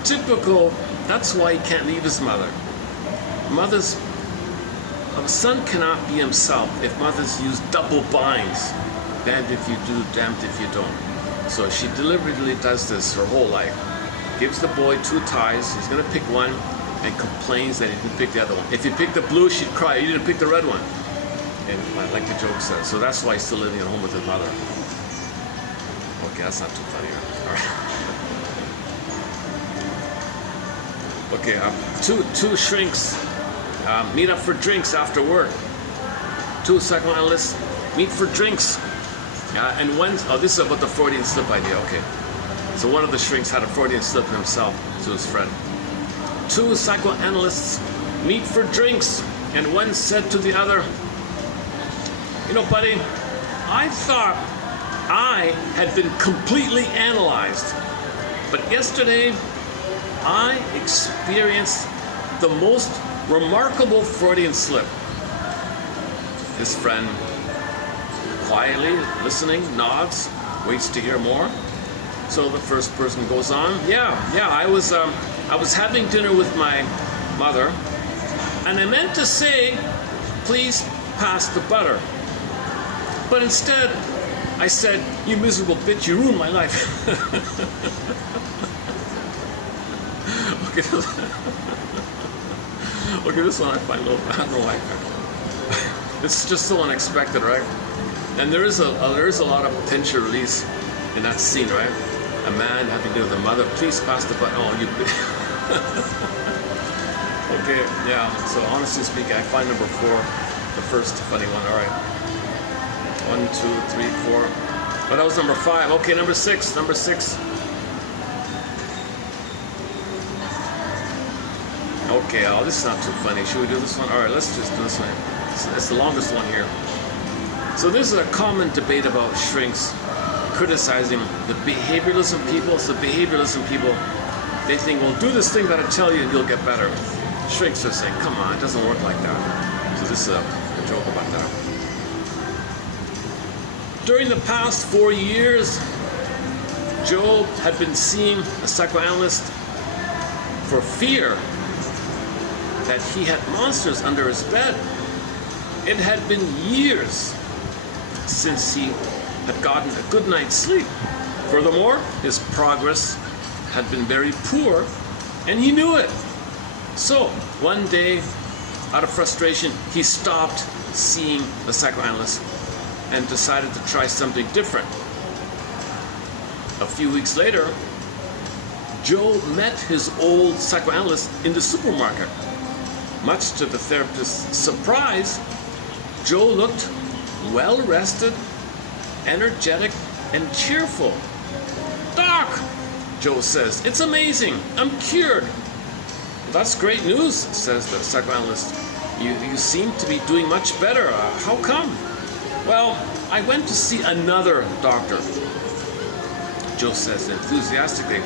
Typical. That's why he can't leave his mother. A son cannot be himself if mothers use double binds. Damned if you do, damned if you don't. So she deliberately does this her whole life. Gives the boy 2 ties. He's going to pick one and complains that he didn't pick the other one. If he picked the blue, she'd cry, "You didn't pick the red one." And like the joke says. So that's why he's still living at home with his mother. Okay, that's not too funny. All right. Okay, two shrinks meet up for drinks after work. 2 psychoanalysts meet for drinks. And this is about the Freudian slip idea. Okay. So one of the shrinks had a Freudian slip himself to his friend. 2 psychoanalysts meet for drinks, and one said to the other, "You know, buddy, I thought I had been completely analyzed, but yesterday I experienced the most remarkable Freudian slip." His friend, quietly listening, nods, waits to hear more. So the first person goes on, yeah, I was having dinner with my mother, and I meant to say, "Please pass the butter." But instead, I said, "You miserable bitch, you ruined my life." Okay, this one I find a little, I don't know why. It's just so unexpected, right? And there is a lot of tension release in that scene, right? A man having to do with a mother, "Please pass the butter." Oh, you. Okay, yeah. So honestly speaking, I find number 4 the first funny one. All right. 1, 2, 3, 4. Oh, that was number 5. Okay, number 6. Number 6. Okay, oh, this is not too funny. Should we do this one? All right, let's just do this one. It's the longest one here. So this is a common debate about shrinks criticizing the behavioralism people. So behavioralism people, they think, "Well, do this thing that I tell you and you'll get better." Shrinks are saying, "Come on, it doesn't work like that." So this is a joke about that. During the past 4 years, Job had been seeing a psychoanalyst for fear that he had monsters under his bed. It had been years since he had gotten a good night's sleep. Furthermore, his progress had been very poor, and he knew it. So, one day, out of frustration, he stopped seeing the psychoanalyst and decided to try something different. A few weeks later, Joe met his old psychoanalyst in the supermarket. Much to the therapist's surprise, Joe looked well-rested, energetic, and cheerful. "Doc," Joe says, "it's amazing. I'm cured." "That's great news," says the psychoanalyst. You seem to be doing much better. How come?" "Well, I went to see another doctor," Joe says enthusiastically,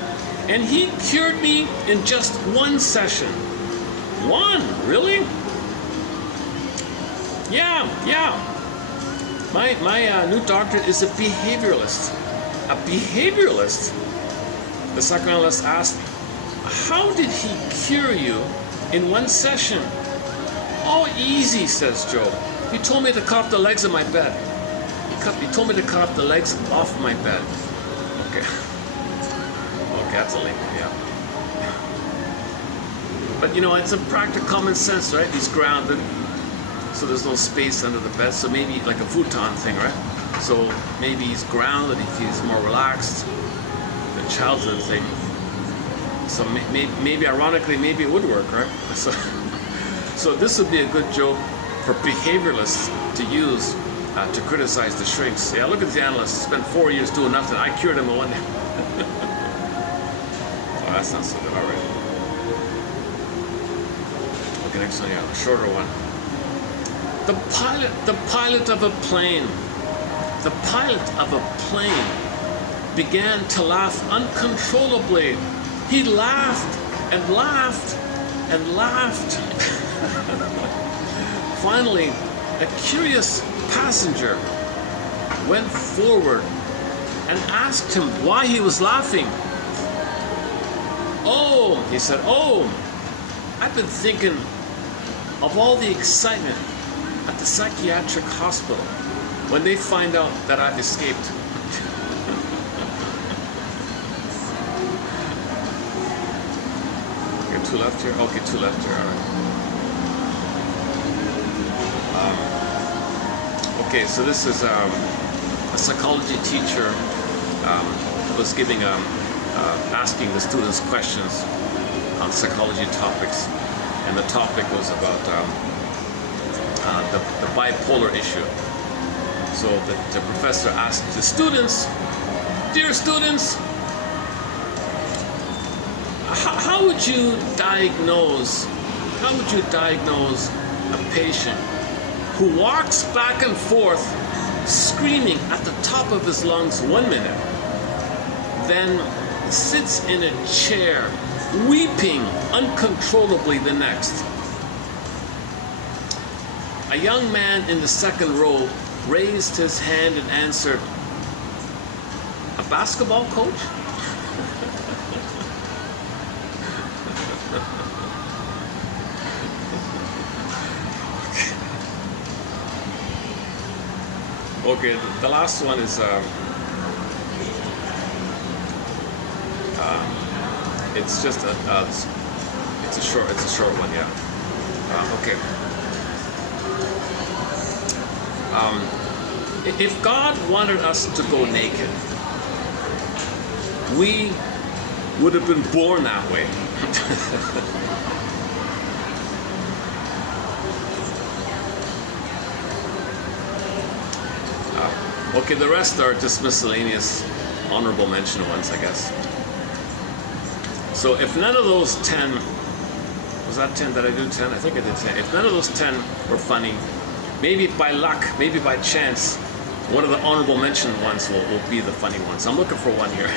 "and he cured me in just one session." "One? Really?" Yeah. My new doctor is a behavioralist." "A behavioralist?" The psychoanalyst asked, "How did he cure you in one session?" "Oh, easy," says Joe. "He told me to cut off the legs of my bed. He told me to cut off the legs off my bed." Okay, that's a link, yeah. But you know, it's a practical common sense, right? He's grounded, so there's no space under the bed. So maybe like a futon thing, right? So maybe he's grounded, he feels more relaxed. The childhood thing. So maybe ironically, maybe it would work, right? So this would be a good joke for behavioralists to use to criticize the shrinks. Yeah, look at the analyst. Spent 4 years doing nothing. I cured him in one day. Oh, that's not so good. All right. Okay, next one. Yeah, a shorter one. The pilot of a plane. The pilot of a plane began to laugh uncontrollably. He laughed and laughed and laughed. Finally, a curious passenger went forward and asked him why he was laughing. "Oh," he said, "oh, I've been thinking of all the excitement at the psychiatric hospital when they find out that I've escaped." Okay, two left here. Okay, two left here. All right. Okay, so this is a psychology teacher was giving asking the students questions on psychology topics, and the topic was about the bipolar issue. So the professor asked the students, "Dear students, how would you diagnose a patient who walks back and forth screaming at the top of his lungs 1 minute, then sits in a chair weeping uncontrollably the next?" A young man in the second row raised his hand and answered, "A basketball coach?" Okay, the last one is it's just it's a short one, yeah. Okay. If God wanted us to go naked, we would have been born that way. Okay, the rest are just miscellaneous honorable mention ones, I guess. So if none of those 10, was that 10? Did I do 10? I think I did 10. If none of those 10 were funny, maybe by luck, maybe by chance, one of the honorable mention ones will be the funny ones. I'm looking for one here.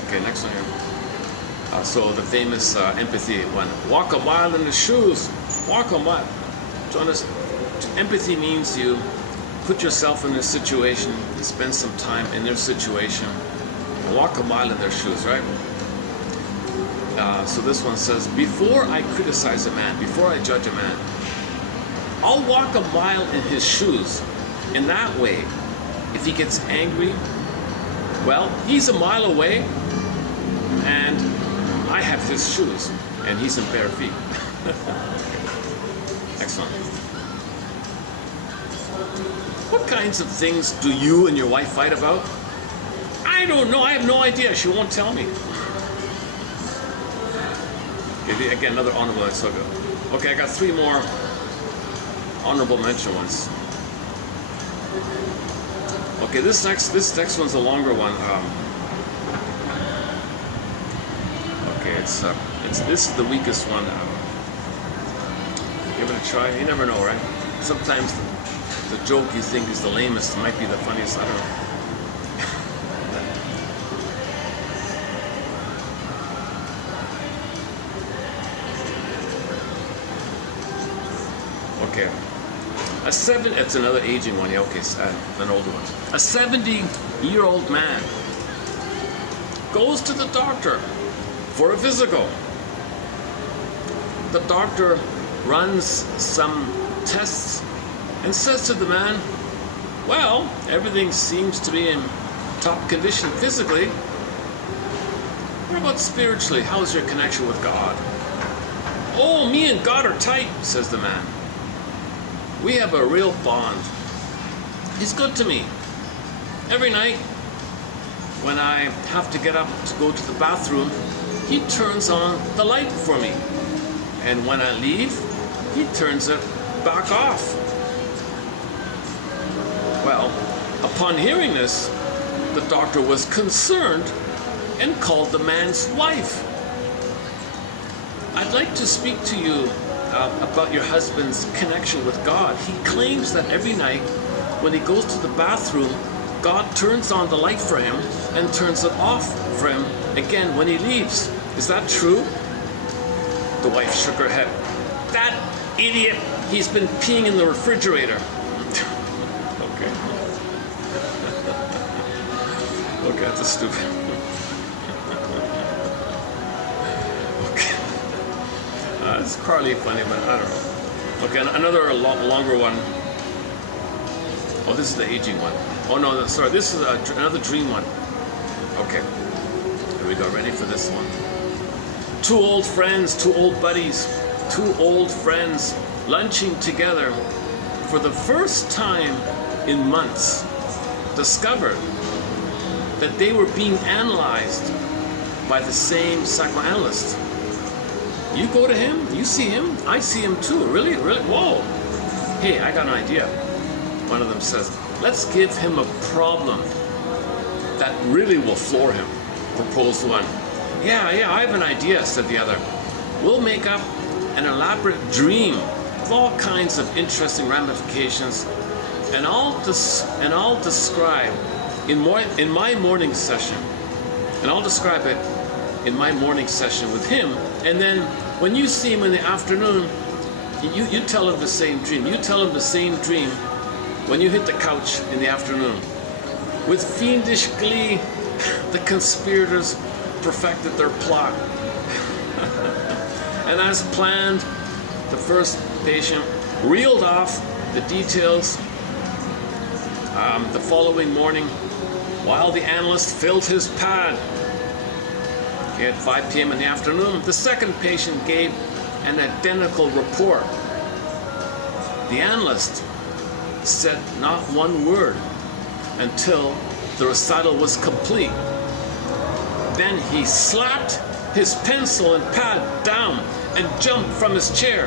Okay, next one here. So the famous empathy one. Walk a mile in the shoes. Walk a mile. Empathy means you put yourself in their situation, spend some time in their situation, and walk a mile in their shoes, right? So this one says, before I criticize a man, before I judge a man, I'll walk a mile in his shoes. In that way, if he gets angry, well, he's a mile away, and I have his shoes, and he's in bare feet. Next one. What kinds of things do you and your wife fight about? I don't know. I have no idea. She won't tell me. Okay, again, another honorable mention. Okay, I got 3 more honorable mention ones. Okay, this next one's a longer one. Okay, this is the weakest one. Give it a try. You never know, right? Sometimes the joke you think is the lamest might be the funniest. I don't know. Okay. It's another aging one. Yeah, okay, an older one. A 70-year-old man goes to the doctor for a physical. The doctor runs some tests and says to the man, well, everything seems to be in top condition physically. What about spiritually? How's your connection with God? Oh, me and God are tight, says the man. We have a real bond. He's good to me. Every night, when I have to get up to go to the bathroom, he turns on the light for me. And when I leave, he turns it back off. Well, upon hearing this, the doctor was concerned and called the man's wife. I'd like to speak to you about your husband's connection with God. He claims that every night when he goes to the bathroom, God turns on the light for him and turns it off for him again when he leaves. Is that true? The wife shook her head. That idiot, he's been peeing in the refrigerator. Okay. Okay, that's a stupid. It's partly funny, but I don't know. Okay, another longer one. Oh, this is the aging one. Oh no, sorry, this is another dream one. Okay, here we go. Ready for this one? 2 old friends, 2 old buddies, 2 old friends lunching together for the first time in months discovered that they were being analyzed by the same psychoanalyst. You go to him, you see him, I see him too. Really? Really? Whoa. Hey, I got an idea. One of them says, let's give him a problem that really will floor him. Proposed one. Yeah, I have an idea, said the other. We'll make up an elaborate dream with all kinds of interesting ramifications, and I'll describe in my morning session, and I'll describe it in my morning session with him, and then when you see him in the afternoon, you tell him the same dream. You tell him the same dream when you hit the couch in the afternoon. With fiendish glee, the conspirators perfected their plot. And as planned, the first patient reeled off the details the following morning while the analyst filled his pad. At 5 p.m. in the afternoon, the second patient gave an identical report. The analyst said not one word until the recital was complete. Then he slapped his pencil and pad down and jumped from his chair.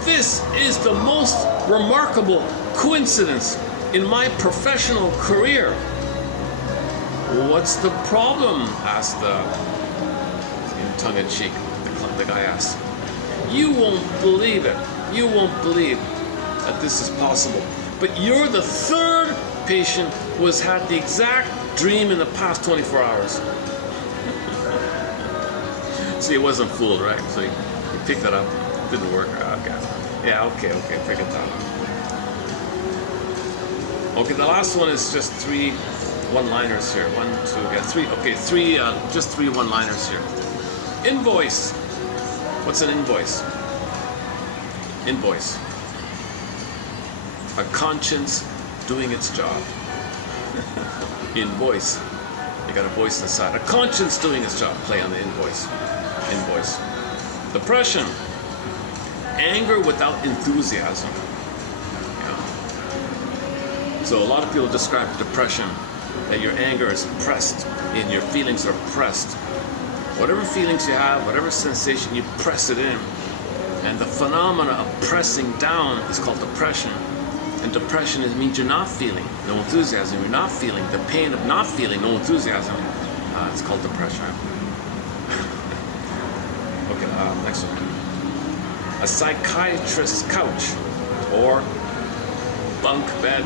This is the most remarkable coincidence in my professional career. What's the problem? Asked tongue-in-cheek, the guy asked. You won't believe it. You won't believe that this is possible. But you're the 3rd patient who has had the exact dream in the past 24 hours. See, it wasn't fooled, right? So he picked that up. It didn't work. Okay. Yeah, okay, figured that out. Okay, the last one is just 3 one-liners here. 1, 2, yeah, 3. Okay, 3, just 3 one-liners here. Invoice. What's an invoice? Invoice. A conscience doing its job. Invoice. You got a voice inside. A conscience doing its job. Play on the invoice. Invoice. Depression. Anger without enthusiasm. Yeah. So a lot of people describe depression that your anger is pressed in, your feelings are pressed. Whatever feelings you have, whatever sensation, you press it in. And the phenomena of pressing down is called depression. And depression means you're not feeling no enthusiasm. You're not feeling the pain of not feeling no enthusiasm. It's called depression. Okay, next one. A psychiatrist's couch or bunk bed.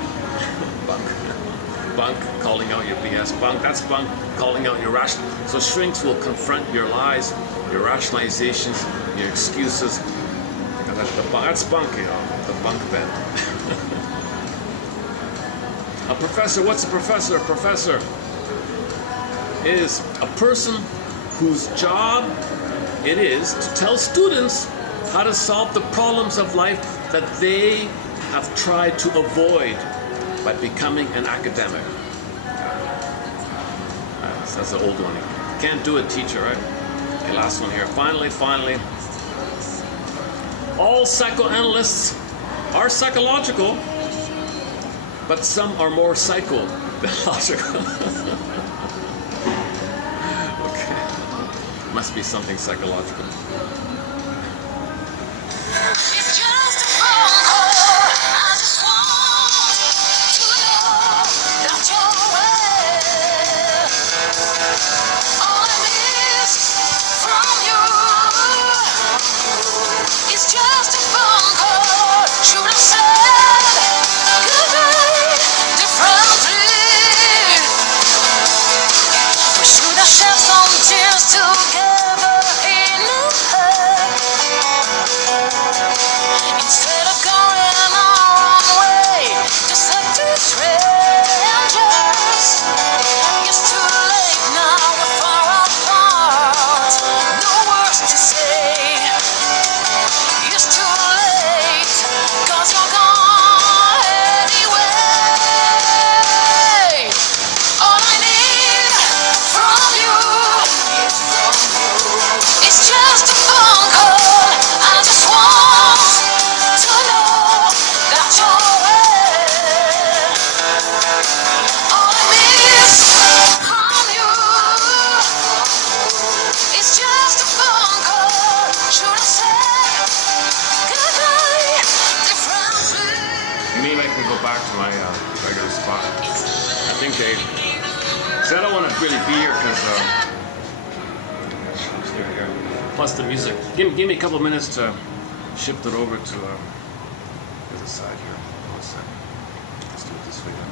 Bunk, calling out your BS. Bunk, that's bunk, calling out your rational. So shrinks will confront your lies, your rationalizations, your excuses. That's bunk, you know, the bunk bed. A professor, what's a professor? A professor is a person whose job it is to tell students how to solve the problems of life that they have tried to avoid by becoming an academic. That's the old one. Can't do it, teacher, right? Okay, last one here. Finally. All psychoanalysts are psychological, but some are more psycho than logical. Okay. Must be something psychological. It's just a phone call. I just want to know that you're aware. All I miss from you is just a phone call. Should have said goodbye differently. We should have shed some tears together in a head. Instead of going our own way, just like two strangers. It's too late now, we're far apart. No words to say. It's too late, 'cause you're gone anyway. All I need from you is just a phone call. I just want to know that you're aware. All I miss from you is just a phone call. Should have said goodbye differently. Maybe I can go back to my regular spot. I think they said I don't want to really be here because plus the music. Give me a couple minutes to shift it over to the other side here. 1 second. Let's do it this way then.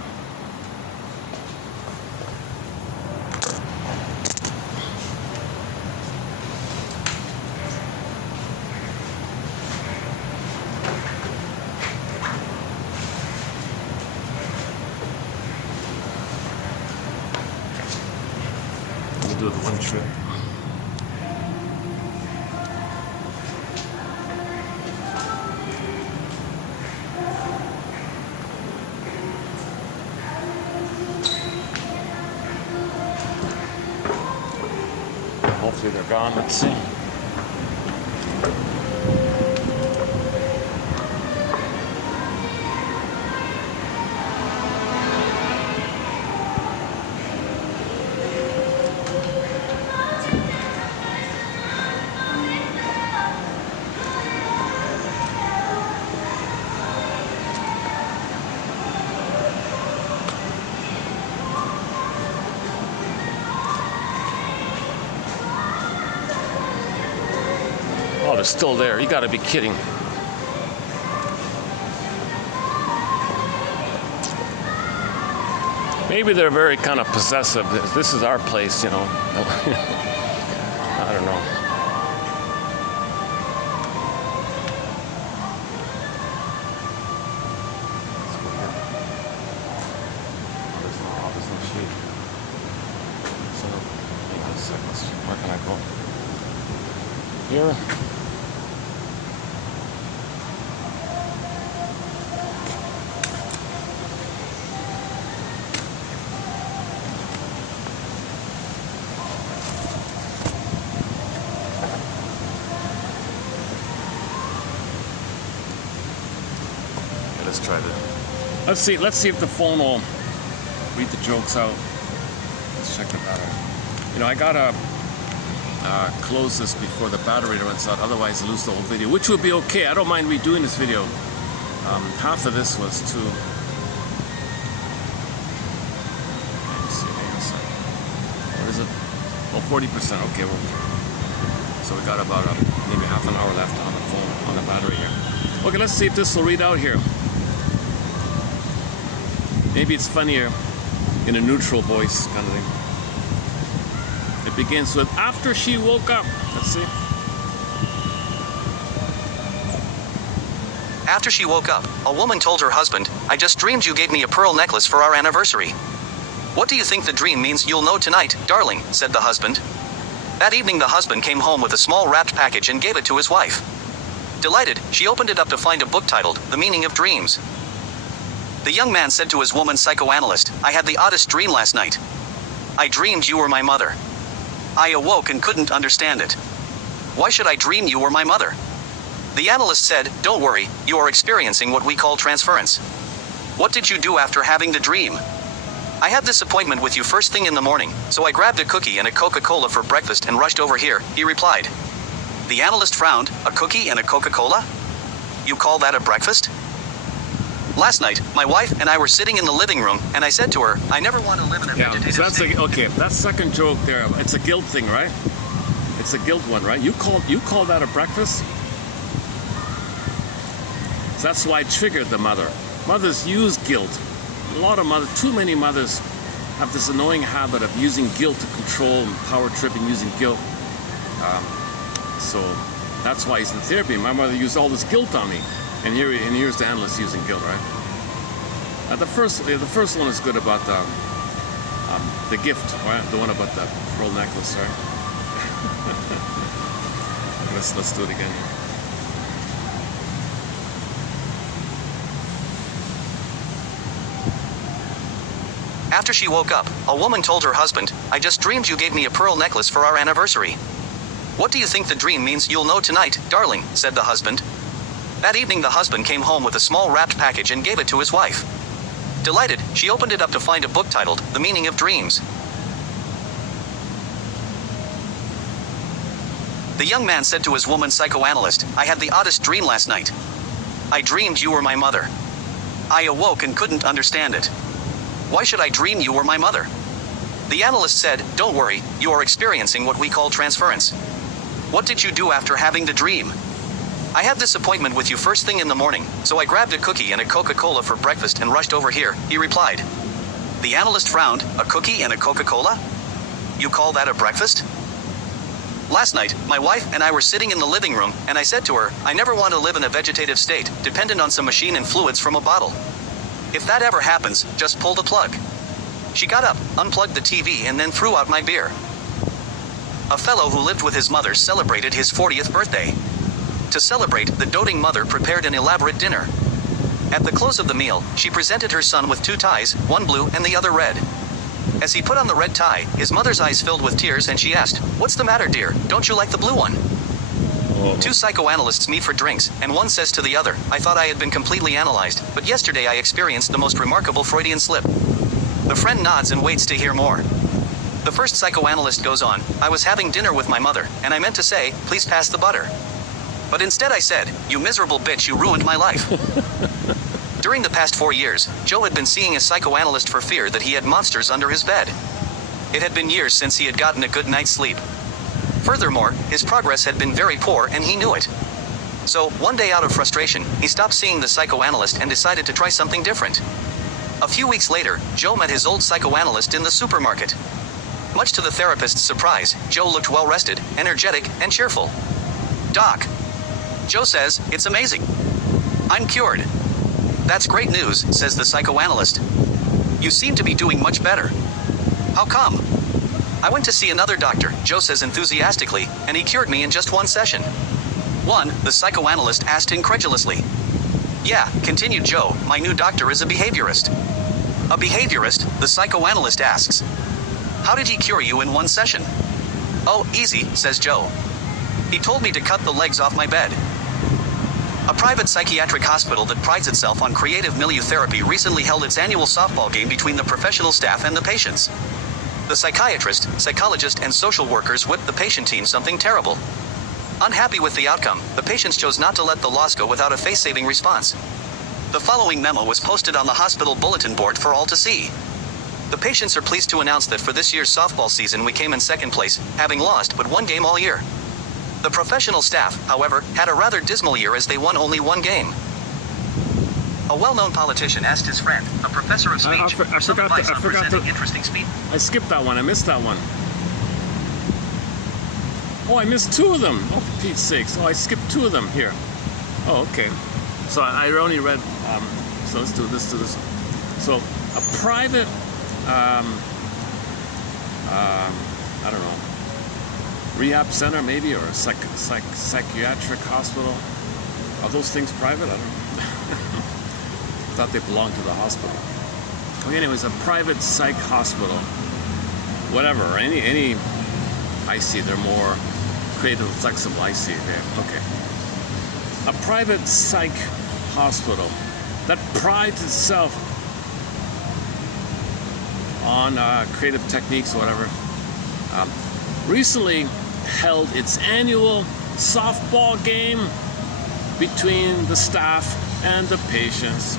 We'll do it one trip. Hopefully they're gone. Let's see. Oh, they're still there. You gotta be kidding. Maybe they're very kind of possessive. This is our place, you know. I don't know. There's no shade. So, where can I go? here. Let's try that. Let's see if the phone will read the jokes out. Let's check the battery. You know, I gotta close this before the battery runs out, otherwise I lose the whole video, which would be okay. I don't mind redoing this video. Half of this was too. Let's see, hang on a second. What is it? Oh, 40%. Okay, well, so we got about maybe half an hour left on the phone, on the battery here. Okay, let's see if this will read out here. Maybe it's funnier in a neutral voice kind of thing. It begins with, after she woke up. Let's see. After she woke up, a woman told her husband, "I just dreamed you gave me a pearl necklace for our anniversary." "What do you think the dream means? You'll know tonight, darling," said the husband. That evening the husband came home with a small wrapped package and gave it to his wife. Delighted, she opened it up to find a book titled, The Meaning of Dreams. The young man said to his woman psychoanalyst, "I had the oddest dream last night. I dreamed you were my mother. I awoke and couldn't understand it. Why should I dream you were my mother?" The analyst said, "Don't worry, you are experiencing what we call transference. What did you do after having the dream?" "I had this appointment with you first thing in the morning, so I grabbed a cookie and a Coca-Cola for breakfast and rushed over here," he replied. The analyst frowned. "A cookie and a Coca-Cola? You call that a breakfast?" "Last night, my wife and I were sitting in the living room, and I said to her, I never want to live in a vegetative so that's state." okay, that second joke there, it's a guilt thing, right? It's a guilt one, right? You call that a breakfast? So that's why it triggered the mother. Mothers use guilt. A lot of mothers, too many mothers have this annoying habit of using guilt to control and power tripping using guilt. So that's why he's in therapy. My mother used all this guilt on me. And here's the analyst using guilt, right? The first one is good about the gift, right? The one about the pearl necklace, right? let's do it again. After she woke up, a woman told her husband, "I just dreamed you gave me a pearl necklace for our anniversary." "What do you think the dream means? You'll know tonight, darling," said the husband. That evening the husband came home with a small wrapped package and gave it to his wife. Delighted, she opened it up to find a book titled, The Meaning of Dreams. The young man said to his woman psychoanalyst, "I had the oddest dream last night. I dreamed you were my mother. I awoke and couldn't understand it. Why should I dream you were my mother?" The analyst said, "Don't worry, you are experiencing what we call transference. What did you do after having the dream?" "I had this appointment with you first thing in the morning, so I grabbed a cookie and a Coca-Cola for breakfast and rushed over here," he replied. The analyst frowned. "A cookie and a Coca-Cola? You call that a breakfast?" "Last night, my wife and I were sitting in the living room, and I said to her, I never want to live in a vegetative state, dependent on some machine and fluids from a bottle. If that ever happens, just pull the plug." She got up, unplugged the TV and then threw out my beer. A fellow who lived with his mother celebrated his 40th birthday. To celebrate, the doting mother prepared an elaborate dinner. At the close of the meal, she presented her son with two ties, one blue and the other red. As he put on the red tie, his mother's eyes filled with tears and she asked, "What's the matter, dear? Don't you like the blue one?" Two psychoanalysts meet for drinks, and one says to the other, "I thought I had been completely analyzed, but yesterday I experienced the most remarkable Freudian slip." The friend nods and waits to hear more. The first psychoanalyst goes on, "I was having dinner with my mother, and I meant to say, please pass the butter. But instead I said, you miserable bitch, you ruined my life." During the past 4 years, Joe had been seeing a psychoanalyst for fear that he had monsters under his bed. It had been years since he had gotten a good night's sleep. Furthermore, his progress had been very poor and he knew it. So, one day out of frustration, he stopped seeing the psychoanalyst and decided to try something different. A few weeks later, Joe met his old psychoanalyst in the supermarket. Much to the therapist's surprise, Joe looked well rested, energetic, and cheerful. "Doc," Joe says, "it's amazing. I'm cured." "That's great news," says the psychoanalyst. "You seem to be doing much better. How come?" I went to see another doctor, Joe says enthusiastically, and he cured me in just one session. 1. The psychoanalyst asked incredulously. Yeah, continued Joe, my new doctor is a behaviorist. A behaviorist, the psychoanalyst asks. How did he cure you in one session? Oh, easy, says Joe. He told me to cut the legs off my bed. A private psychiatric hospital that prides itself on creative milieu therapy recently held its annual softball game between the professional staff and the patients. The psychiatrist, psychologist, and social workers whipped the patient team something terrible. Unhappy with the outcome, the patients chose not to let the loss go without a face-saving response. The following memo was posted on the hospital bulletin board for all to see. The patients are pleased to announce that for this year's softball season we came in second place, having lost but one game all year. The professional staff, however, had a rather dismal year as they won only one game. A well-known politician asked his friend, a professor of speech, I forgot to interesting speech. I skipped that one. I missed that one. Oh, I missed two of them. Oh, for Pete's sakes. Oh, I skipped two of them here. Oh, okay. So I only read. So let's do this. So a private, I don't know, rehab center maybe, or a psychiatric hospital. Are those things private? I don't know. I thought they belonged to the hospital. Okay, anyways, a private psych hospital. Whatever. Any. I see. They're more creative and flexible. I see. Okay. A private psych hospital that prides itself on creative techniques or whatever, recently held its annual softball game between the staff and the patients.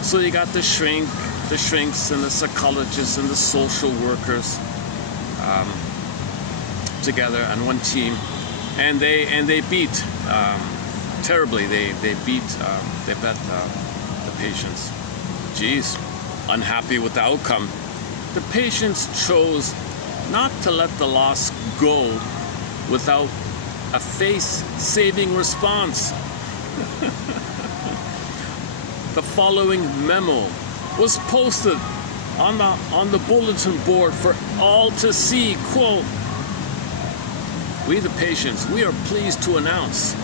So you got the shrinks and the psychologists and the social workers together on one team, and they beat terribly. They bet the patients. Geez, unhappy with the outcome. The patients chose not to let the loss go without a face-saving response. The following memo was posted on the bulletin board for all to see. Quote, "We the patients, we are pleased to announce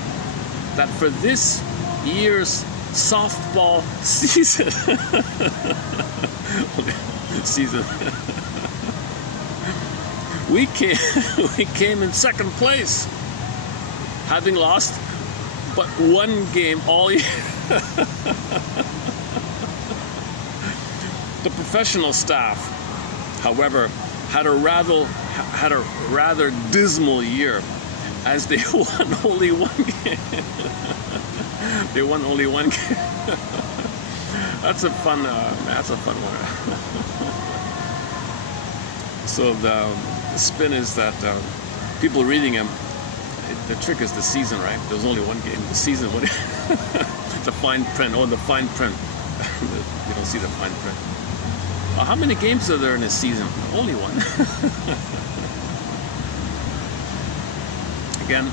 that for this year's softball season, we came in second place, having lost but one game all year." The professional staff, however, had a rather dismal year, as they won only one game. They won only one game. That's a fun one. So the spin is that people reading them, the trick is the season, right? There was only one game. The season, the fine print. Oh, the fine print. You don't see the fine print. How many games are there in a season? Only one. Again,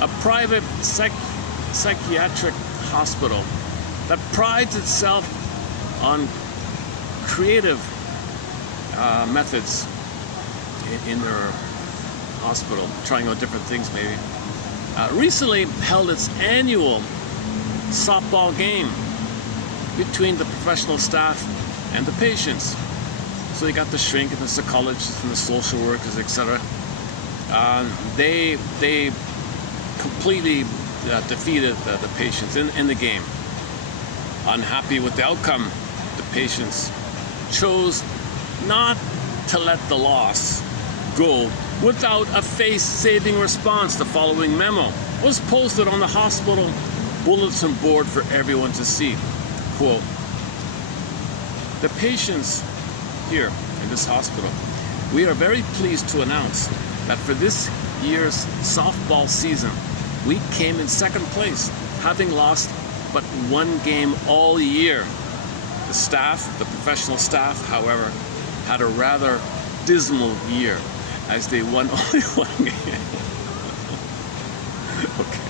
a private psychiatric hospital that prides itself on creative methods in their hospital, trying out different things maybe, recently held its annual softball game between the professional staff and the patients. So you got the shrink and the psychologists and the social workers, etc. They completely defeated the patients in the game. Unhappy with the outcome, the patients chose not to let the loss go without a face-saving response. The following memo was posted on the hospital bulletin board for everyone to see. Quote, "The patients here in this hospital, we are very pleased to announce that for this year's softball season, we came in second place, having lost but one game all year. The staff, the professional staff, however, had a rather dismal year, as they won only one game." Okay.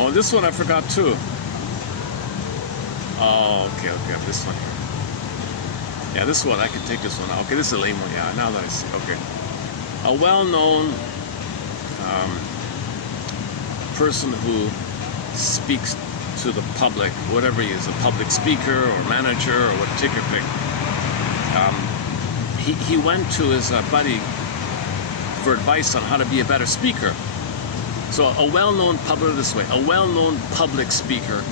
Oh, this one I forgot too. Oh, okay, this one here. Yeah, this one, I can take this one out. Okay, this is a lame one. Yeah, now that I see. Okay. A well-known person who speaks to the public, whatever he is, a public speaker or manager or what, take your pick. He went to his buddy for advice on how to be a better speaker. So a well-known public speaker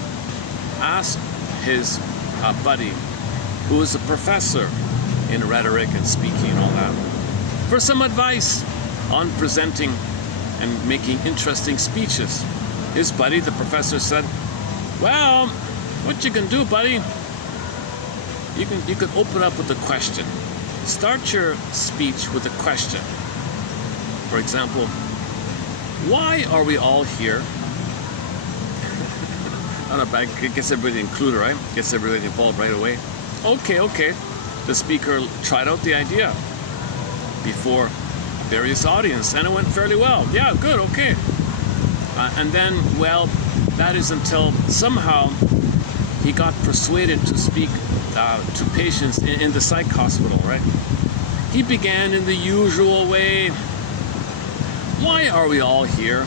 asked his buddy, who is a professor in rhetoric and speaking and all that, for some advice on presenting and making interesting speeches. His buddy, the professor, said, well, what you can do, buddy, you can open up with a question. Start your speech with a question. For example, why are we all here? I don't know, it gets everybody included, right? Gets everybody involved right away. Okay. The speaker tried out the idea before various audience, and it went fairly well. Yeah, good, okay. And then, well, that is until somehow he got persuaded to speak to patients in the psych hospital, right? He began in the usual way. Why are we all here?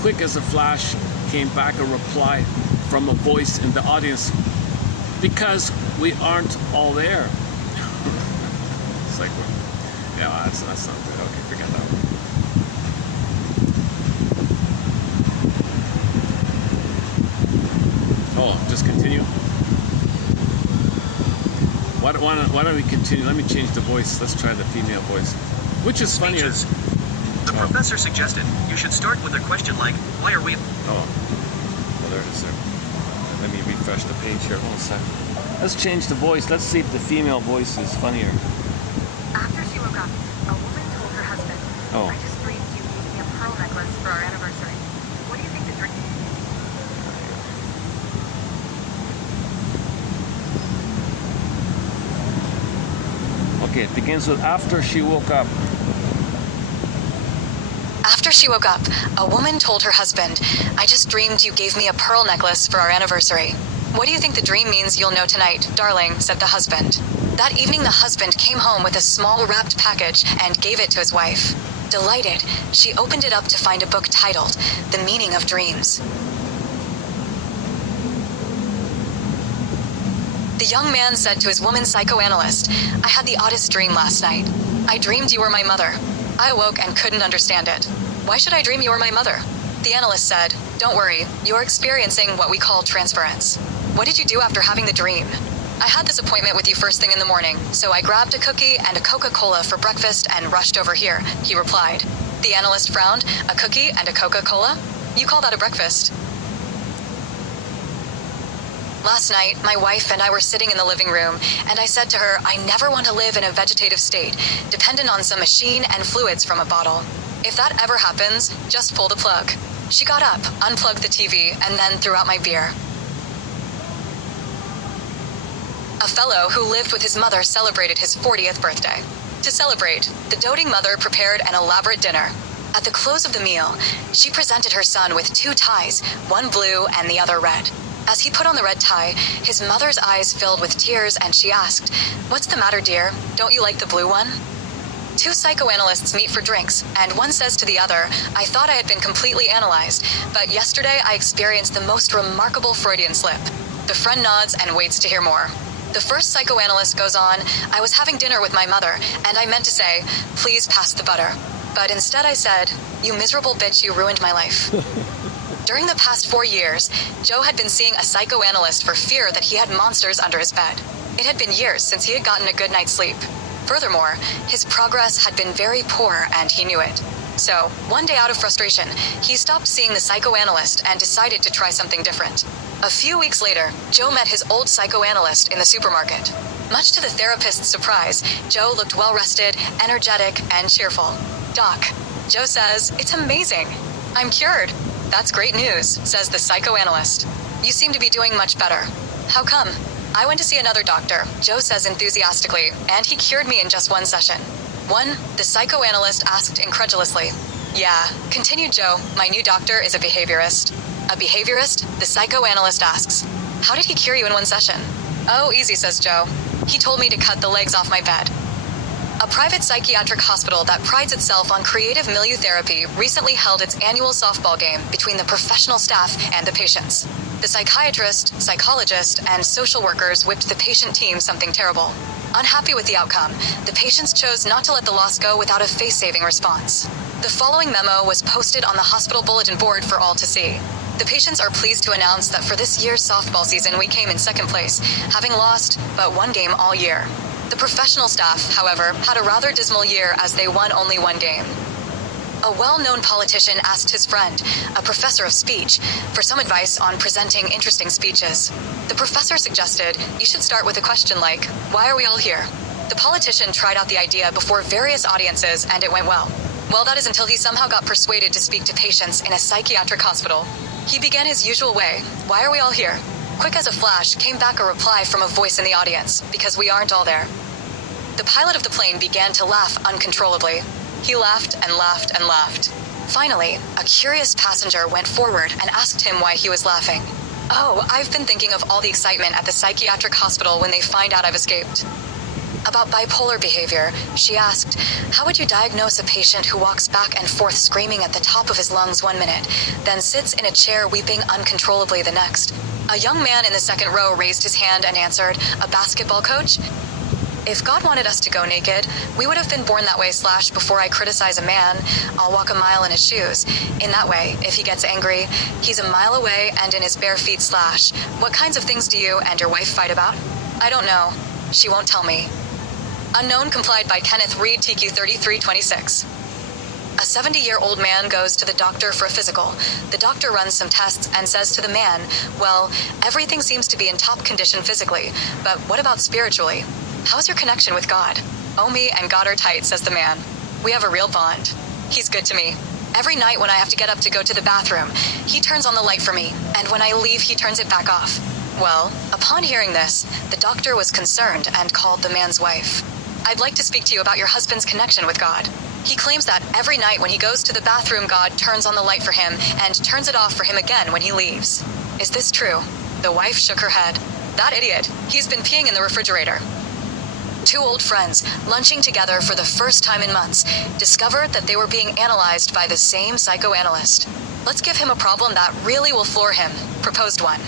Quick as a flash came back a reply from a voice in the audience. Because we aren't all there. It's like, yeah, that's not good. Okay, forget that one. Oh, just continue. Why don't we continue? Let me change the voice. Let's try the female voice. Which is funnier. The professor suggested you should start with a question like, why are we... Oh, well, there it is there. Let me refresh the page here. Hold on a second. Let's change the voice. Let's see if the female voice is funnier. After she woke up, a woman told her husband, I just dreamed you gave me a pearl necklace for our anniversary. What do you think the dream... Okay, it begins with after she woke up. After she woke up, a woman told her husband, I just dreamed you gave me a pearl necklace for our anniversary. What do you think the dream means you'll know tonight, darling, said the husband. That evening the husband came home with a small wrapped package and gave it to his wife. Delighted, she opened it up to find a book titled, The Meaning of Dreams. The young man said to his woman psychoanalyst, I had the oddest dream last night. I dreamed you were my mother. I awoke and couldn't understand it. Why should I dream you were my mother? The analyst said, don't worry, you're experiencing what we call transference. What did you do after having the dream? I had this appointment with you first thing in the morning, so I grabbed a cookie and a Coca-Cola for breakfast and rushed over here, he replied. The analyst frowned, a cookie and a Coca-Cola? You call that a breakfast? Last night, my wife and I were sitting in the living room, and I said to her, I never want to live in a vegetative state, dependent on some machine and fluids from a bottle. If that ever happens, just pull the plug. She got up, unplugged the TV, and then threw out my beer. A fellow who lived with his mother celebrated his 40th birthday. To celebrate, the doting mother prepared an elaborate dinner. At the close of the meal, she presented her son with 2 ties, one blue and the other red. As he put on the red tie, his mother's eyes filled with tears and she asked, What's the matter, dear? Don't you like the blue one? 2 psychoanalysts meet for drinks, and one says to the other, I thought I had been completely analyzed, but yesterday I experienced the most remarkable Freudian slip. The friend nods and waits to hear more. The first psychoanalyst goes on, I was having dinner with my mother, and I meant to say, please pass the butter. But instead I said, you miserable bitch, you ruined my life. During the past 4 years, Joe had been seeing a psychoanalyst for fear that he had monsters under his bed. It had been years since he had gotten a good night's sleep. Furthermore, his progress had been very poor and he knew it. So, one day out of frustration, he stopped seeing the psychoanalyst and decided to try something different. A few weeks later, Joe met his old psychoanalyst in the supermarket. Much to the therapist's surprise, Joe looked well-rested, energetic, and cheerful. Doc, Joe says, it's amazing. I'm cured. That's great news, says the psychoanalyst. You seem to be doing much better. How come? I went to see another doctor, Joe says enthusiastically, and he cured me in just 1 session. 1, the psychoanalyst asked incredulously. Yeah, continued Joe, my new doctor is a behaviorist. A behaviorist? The psychoanalyst asks. How did he cure you in 1 session? Oh, easy, says Joe. He told me to cut the legs off my bed. A private psychiatric hospital that prides itself on creative milieu therapy recently held its annual softball game between the professional staff and the patients. The psychiatrist, psychologist, and social workers whipped the patient team something terrible. Unhappy with the outcome, the patients chose not to let the loss go without a face-saving response. The following memo was posted on the hospital bulletin board for all to see. The patients are pleased to announce that for this year's softball season we came in second place, having lost but one game all year. The professional staff, however, had a rather dismal year as they won only one game. A well-known politician asked his friend, a professor of speech, for some advice on presenting interesting speeches. The professor suggested you should start with a question like, "Why are we all here?" The politician tried out the idea before various audiences and it went well. Well, that is until he somehow got persuaded to speak to patients in a psychiatric hospital. He began his usual way, "Why are we all here?" Quick as a flash came back a reply from a voice in the audience, "Because we aren't all there." The pilot of the plane began to laugh uncontrollably. He laughed and laughed and laughed. Finally, a curious passenger went forward and asked him why he was laughing. "Oh, I've been thinking of all the excitement at the psychiatric hospital when they find out I've escaped." About bipolar behavior, she asked, "How would you diagnose a patient who walks back and forth screaming at the top of his lungs 1 minute, then sits in a chair weeping uncontrollably the next?" A young man in the second row raised his hand and answered, "A basketball coach? If God wanted us to go naked, we would have been born that way / before I criticize a man, I'll walk a mile in his shoes. In that way, if he gets angry, he's a mile away and in his bare feet / What kinds of things do you and your wife fight about?" "I don't know. She won't tell me." Unknown complied by Kenneth Reed, TQ 3326. A 70-year-old man goes to the doctor for a physical. The doctor runs some tests and says to the man, "Well, everything seems to be in top condition physically, but what about spiritually? How's your connection with God?" "Oh, me and God are tight," says the man. "We have a real bond. He's good to me. Every night when I have to get up to go to the bathroom, he turns on the light for me, and when I leave, he turns it back off." Well, upon hearing this, the doctor was concerned and called the man's wife. "I'd like to speak to you about your husband's connection with God. He claims that every night when he goes to the bathroom, God turns on the light for him and turns it off for him again when he leaves. Is this true?" The wife shook her head. "That idiot. He's been peeing in the refrigerator." Two old friends, lunching together for the first time in months, discovered that they were being analyzed by the same psychoanalyst. "Let's give him a problem that really will floor him," proposed one.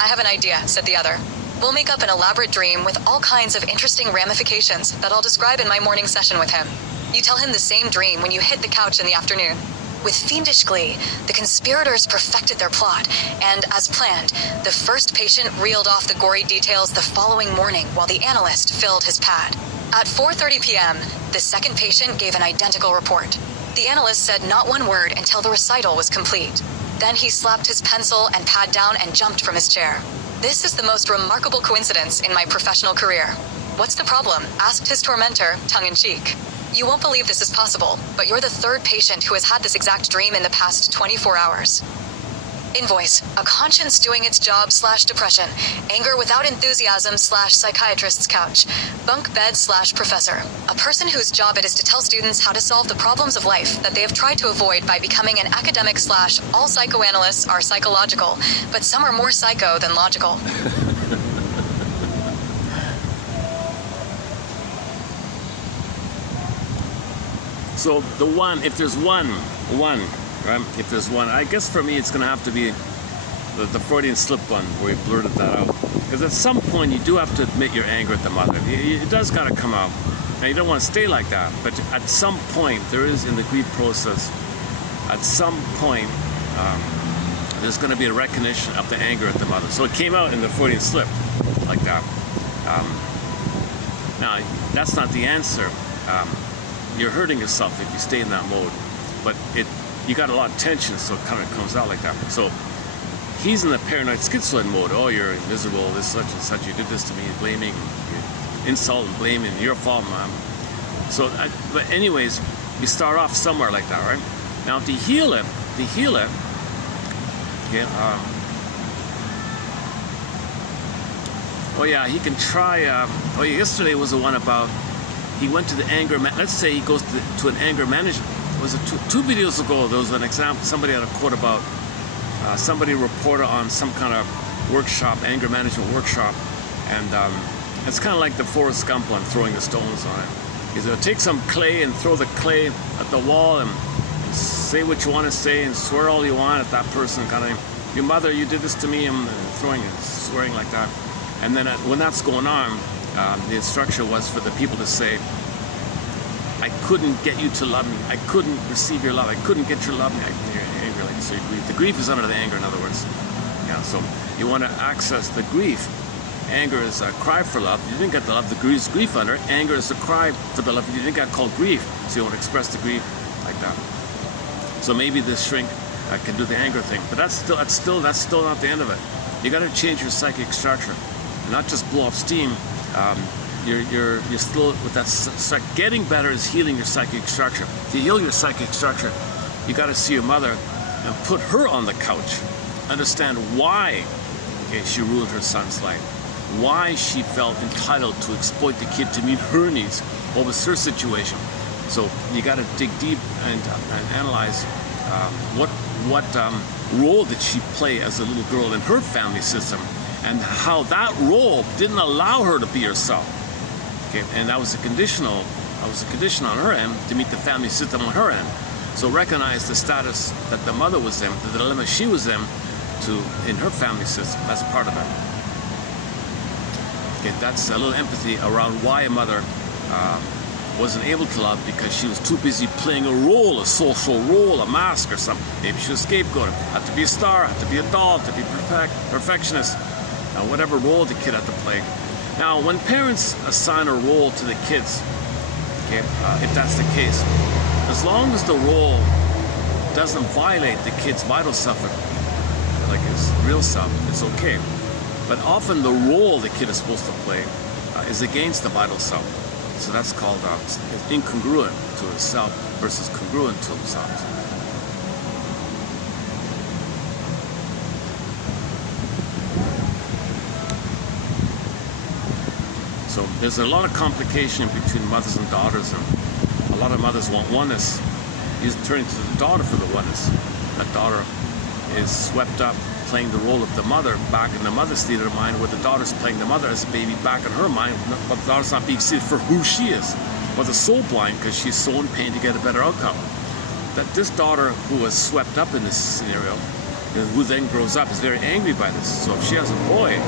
"I have an idea," said the other. "We'll make up an elaborate dream with all kinds of interesting ramifications that I'll describe in my morning session with him. You tell him the same dream when you hit the couch in the afternoon." With fiendish glee, the conspirators perfected their plot, and as planned, the first patient reeled off the gory details the following morning while the analyst filled his pad. At 4:30 p.m., the second patient gave an identical report. The analyst said not one word until the recital was complete. Then he slapped his pencil and pad down and jumped from his chair. "This is the most remarkable coincidence in my professional career." "What's the problem?" asked his tormentor, tongue-in-cheek. "You won't believe this is possible, but you're the third patient who has had this exact dream in the past 24 hours. Invoice, a conscience doing its job / depression, anger without enthusiasm / psychiatrist's couch, bunk bed / professor. A person whose job it is to tell students how to solve the problems of life that they have tried to avoid by becoming an academic / all psychoanalysts are psychological, but some are more psycho than logical." So the one, if there's one, right? If there's one, I guess for me it's gonna have to be the Freudian slip one where he blurted that out. Because at some point you do have to admit your anger at the mother. It does gotta come out. And you don't want to stay like that. But at some point, there is in the grief process, at some point, there's gonna be a recognition of the anger at the mother. So it came out in the Freudian slip like that. Now, that's not the answer. You're hurting yourself if you stay in that mode, but you got a lot of tension, so it kind of comes out like that. So he's in the paranoid schizoid mode. "Oh, you're miserable, this such and such, you did this to me," blaming, insult and blaming, "Your fault, Mom." So, but anyways, you start off somewhere like that, right? Now to heal it, okay, oh yeah, he can try, yesterday was the one about, he went to the anger, let's say he goes to an anger management. Was it two videos ago, there was an example, somebody had a quote about, somebody reported on some kind of workshop, anger management workshop, And it's kind of like the Forrest Gump one, throwing the stones on it. He's going to take some clay and throw the clay at the wall and say what you want to say and swear all you want at that person, kind of, your mother, you did this to me, and throwing and swearing like that. And then when that's going on, the instruction was for the people to say, I couldn't get you to love me. I couldn't receive your love. I couldn't get your love. You're angry, like, so the grief is under the anger, in other words. Yeah, so you want to access the grief. Anger is a cry for love. You didn't get the love, the grief under. Anger is a cry for the love. You didn't get called grief, so you want to express the grief like that. So maybe this shrink can do the anger thing, but that's still not the end of it. You got to change your psychic structure, and not just blow off steam. You're still with that. Getting better is healing your psychic structure. To heal your psychic structure, you got to see your mother and put her on the couch. Understand why, okay, she ruined her son's life. Why she felt entitled to exploit the kid to meet her needs. What was her situation? So you got to dig deep and analyze what role did she play as a little girl in her family system, and how that role didn't allow her to be herself. Okay, and that was a condition on her end to meet the family system on her end. So recognize the status that the mother was in, the dilemma she was in her family system. That's part of it. Okay, that's a little empathy around why a mother wasn't able to love, because she was too busy playing a role, a social role, a mask or something. Maybe she was a scapegoat, had to be a star, had to be a doll, had to be perfectionist, whatever role the kid had to play. Now, when parents assign a role to the kids, okay, if that's the case, as long as the role doesn't violate the kid's vital self, like his real self, it's okay. But often the role the kid is supposed to play is against the vital self. So that's called incongruent to himself versus congruent to himself. So there's a lot of complication between mothers and daughters, and a lot of mothers want oneness. He's turning to the daughter for the oneness. That daughter is swept up playing the role of the mother back in the mother's theater of mind, where the daughter's playing the mother as a baby back in her mind, but the daughter's not being seen for who she is, but the soul blind because she's so in pain to get a better outcome. That this daughter who was swept up in this scenario, who then grows up, is very angry by this. So if she has a boy,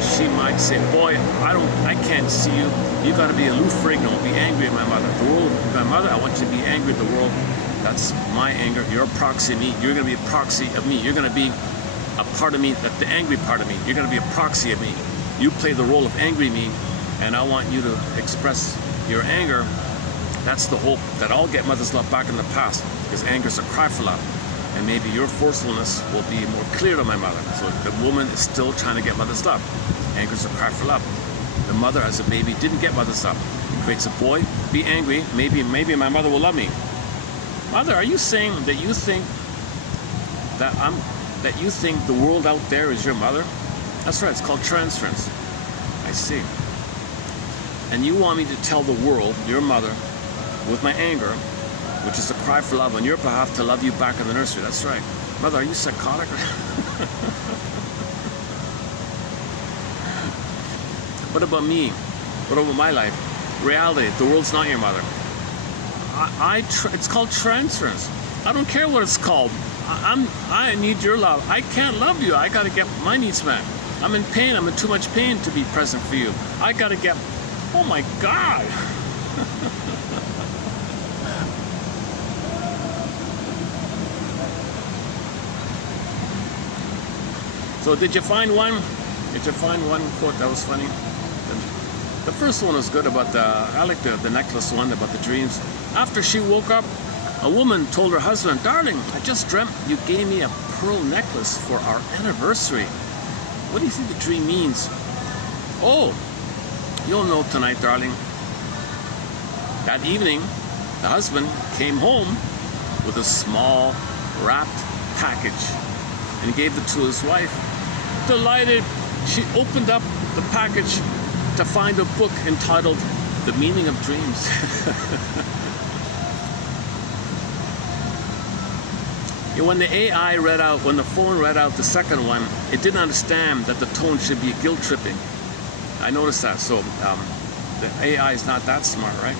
she might say, boy, I can't see you. You got to be aloof for ignorant. Don't be angry at my mother. The world, my mother, I want you to be angry at the world. That's my anger. You're a proxy of me. You're going to be a proxy of me. You're going to be a part of me, the angry part of me. You're going to be a proxy of me. You play the role of angry me, and I want you to express your anger. That's the hope that I'll get mother's love back in the past, because anger's a cry for love. And maybe your forcefulness will be more clear to my mother. So the woman is still trying to get mother's love. Anger's a cry for love. The mother as a baby didn't get mother's love. It creates a boy, be angry, maybe my mother will love me. Mother, are you saying that you think that the world out there is your mother? That's right, it's called transference. I see. And you want me to tell the world, your mother, with my anger, which is a cry for love on your behalf, to love you back in the nursery. That's right. Mother, are you psychotic? What about me? What about my life? Reality, the world's not your mother. It's called transference. I don't care what it's called. I need your love. I can't love you. I got to get my needs met. I'm in pain. I'm in too much pain to be present for you. I got to get... Oh my God. So did you find one? Did you find one quote that was funny? The first one was good about I like the necklace one about the dreams. After she woke up, a woman told her husband, darling, I just dreamt you gave me a pearl necklace for our anniversary. What do you think the dream means? Oh, you'll know tonight, darling. That evening, the husband came home with a small wrapped package and gave it to his wife. Delighted, she opened up the package to find a book entitled The Meaning of Dreams. when the AI read out, when the phone read out the second one, it didn't understand that the tone should be guilt tripping. I noticed that. So the AI is not that smart, right?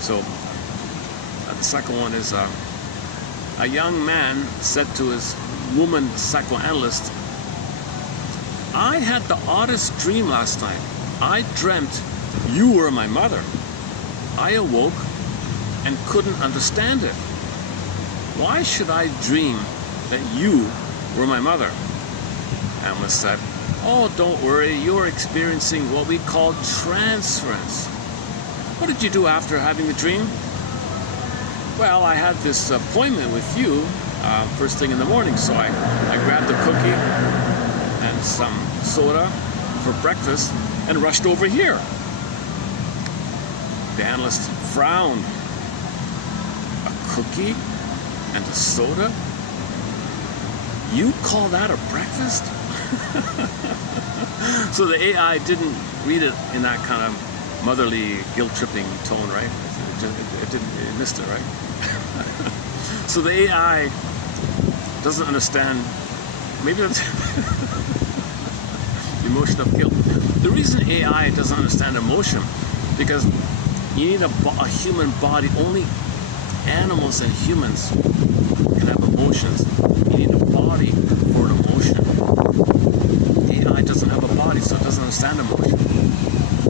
So the second one is a young man said to his woman psychoanalyst, I had the oddest dream last night. I dreamt you were my mother. I awoke and couldn't understand it. Why should I dream that you were my mother? Analyst said, oh, don't worry, you're experiencing what we call transference. What did you do after having the dream? Well, I had this appointment with you first thing in the morning, so I grabbed a cookie and some soda for breakfast and rushed over here. The analyst frowned. A cookie and a soda? You call that a breakfast? So the AI didn't read it in that kind of motherly, guilt-tripping tone, right? It missed it, right? So the AI doesn't understand, maybe that's emotion of guilt. The reason AI doesn't understand emotion, because you need a human body. Only animals and humans can have emotions. You need a body for an emotion. AI doesn't have a body, so it doesn't understand emotion.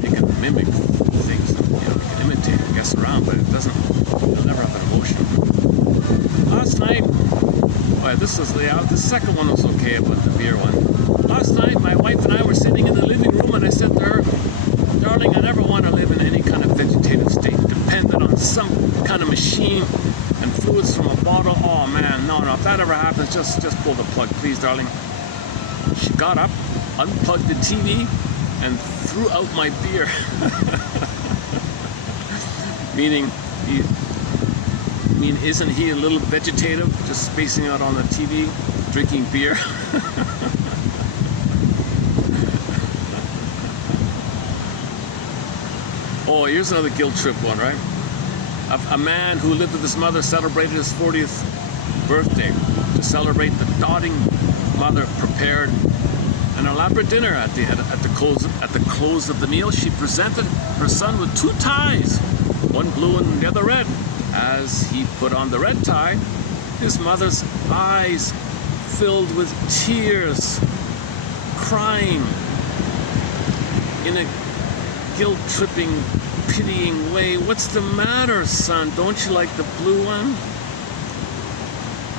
It can mimic things, and, it can imitate and guess around, but it'll never have an emotion. Last night, this second one was okay, but the beer one. Last night, my wife and I were sitting in the living room, and I said to her, darling, I never want to live in any kind of vegetative state, dependent on some kind of machine and fluids from a bottle. Oh man, no, if that ever happens, just pull the plug, please, darling. She got up, unplugged the TV, and threw out my beer. Meaning, isn't he a little vegetative, just spacing out on the TV, drinking beer? Oh, here's another guilt trip one, right? A man who lived with his mother celebrated his 40th birthday. To celebrate, the doting mother prepared an elaborate dinner. At the close of the meal, she presented her son with 2 ties, one blue and the other red. As he put on the red tie, his mother's eyes filled with tears, crying in a guilt-tripping, pitying way. What's the matter, son? Don't you like the blue one?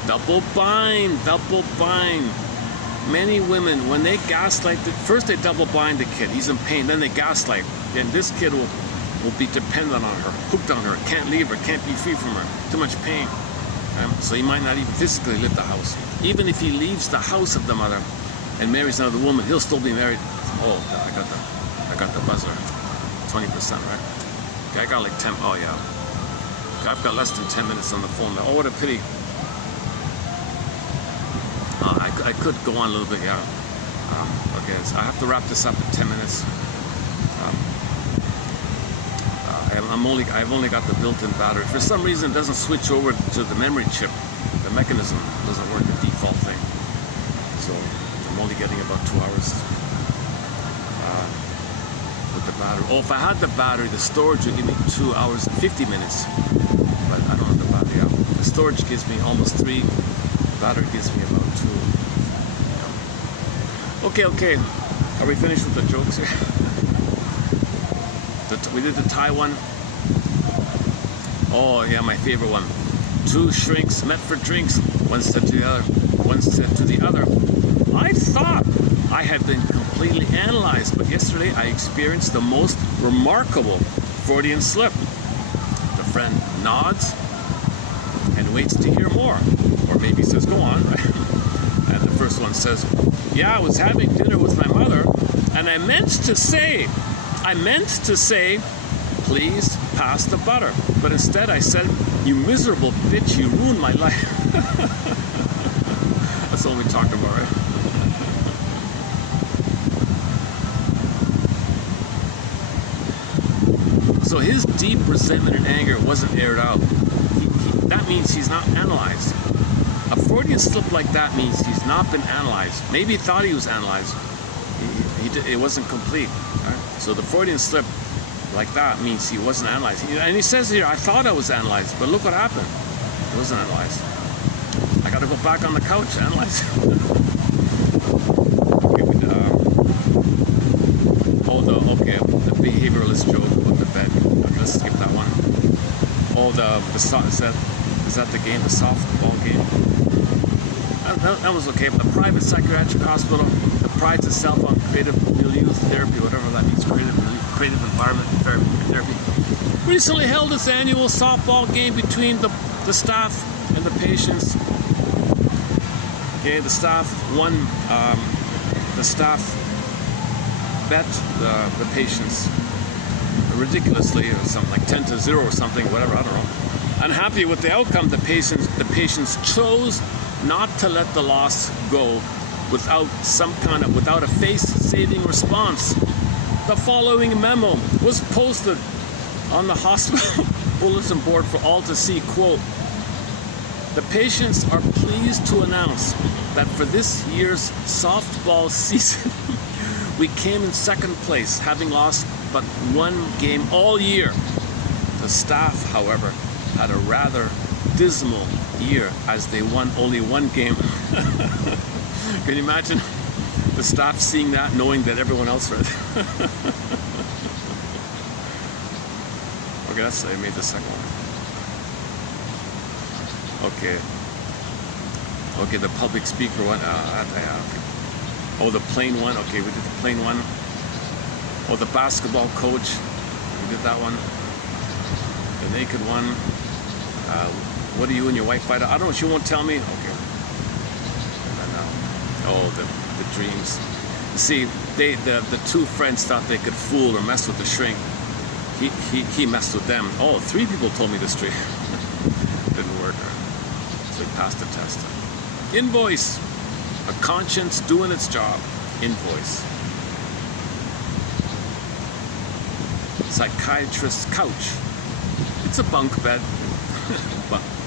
Double bind, double bind. Many women, when they gaslight, first they double bind the kid. He's in pain. Then they gaslight. And this kid will be dependent on her, hooked on her, can't leave her, can't be free from her. Too much pain. So he might not even physically leave the house. Even if he leaves the house of the mother and marries another woman, he'll still be married. Oh, I got the buzzer. 20%, right? Okay, I got like 10. Oh yeah. Okay, I've got less than 10 minutes on the phone now. Oh, what a pity. I could go on a little bit, yeah. Okay, so I have to wrap this up in 10 minutes. I've only got the built-in battery. For some reason, it doesn't switch over to the memory chip. The mechanism doesn't work, the default thing. So I'm only getting about 2 hours with the battery. Oh, if I had the battery, the storage would give me 2 hours and 50 minutes. But I don't have the battery out. The storage gives me almost 3. The battery gives me about 2. Okay. Are we finished with the jokes here? We did the tie one. Oh yeah, my favorite one. 2 shrinks met for drinks. One said to the other. I thought I had been completely analyzed, but yesterday I experienced the most remarkable Freudian slip. The friend nods and waits to hear more, or maybe says, "Go on." Right? And the first one says, "Yeah, I was having dinner with my mother, and I meant to say, please pass the butter. But instead I said, you miserable bitch, you ruined my life." That's all we talked about, right? So his deep resentment and anger wasn't aired out. That means he's not analyzed. A Freudian slip like that means he's not been analyzed. Maybe he thought he was analyzed. It wasn't complete. Right? So the Freudian slip like that means he wasn't analyzed. And he says here, I thought I was analyzed, but look what happened. It wasn't analyzed. I got to go back on the couch, analyze. The behavioralist joke about the bed. Okay, let's skip that one. Oh, is that the game, the softball game? That was okay. The private psychiatric hospital that prides itself on creative milieu therapy, whatever that means, creative environment therapy, recently held its annual softball game between the staff and the patients. Okay, the staff won. The staff bet the patients ridiculously, or something like 10-0 or something, whatever, I don't know. Unhappy with the outcome, the patients chose not to let the loss go without a face-saving response. The following memo was posted on the hospital bulletin board for all to see. Quote, the patients are pleased to announce that for this year's softball season, we came in second place, having lost but one game all year. The staff, however, had a rather dismal year as they won only one game. Can you imagine the staff seeing that, knowing that everyone else read? Okay, I made the second one. Okay, the public speaker one. Okay. Oh, the plain one. Okay, we did the plain one. Oh, the basketball coach. We did that one. The naked one. What do you and your wife fight? I don't know. She won't tell me. Okay. And then, the dreams. See, the two friends thought they could fool or mess with the shrink. He messed with them. Oh, 3 people told me this dream. Didn't work. So he passed the test. Invoice. A conscience doing its job. Invoice. Psychiatrist's couch. It's a bunk bed.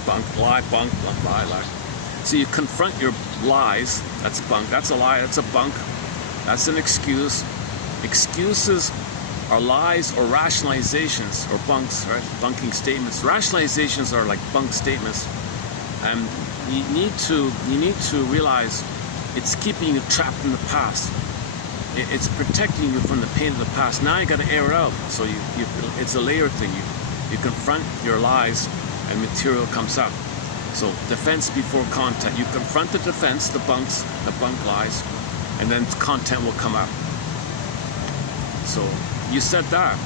Bunk, lie. So you confront your lies. That's bunk. That's a lie. That's a bunk. That's an excuse. Excuses are lies or rationalizations or bunks, right? Bunking statements. Rationalizations are like bunk statements. And you need to realize it's keeping you trapped in the past. It's protecting you from the pain of the past. Now you got to air it out. So it's a layered thing. You confront your lies, and material comes up. So defense before content. You confront the defense, the bunk lies, and then content will come up. So you said that.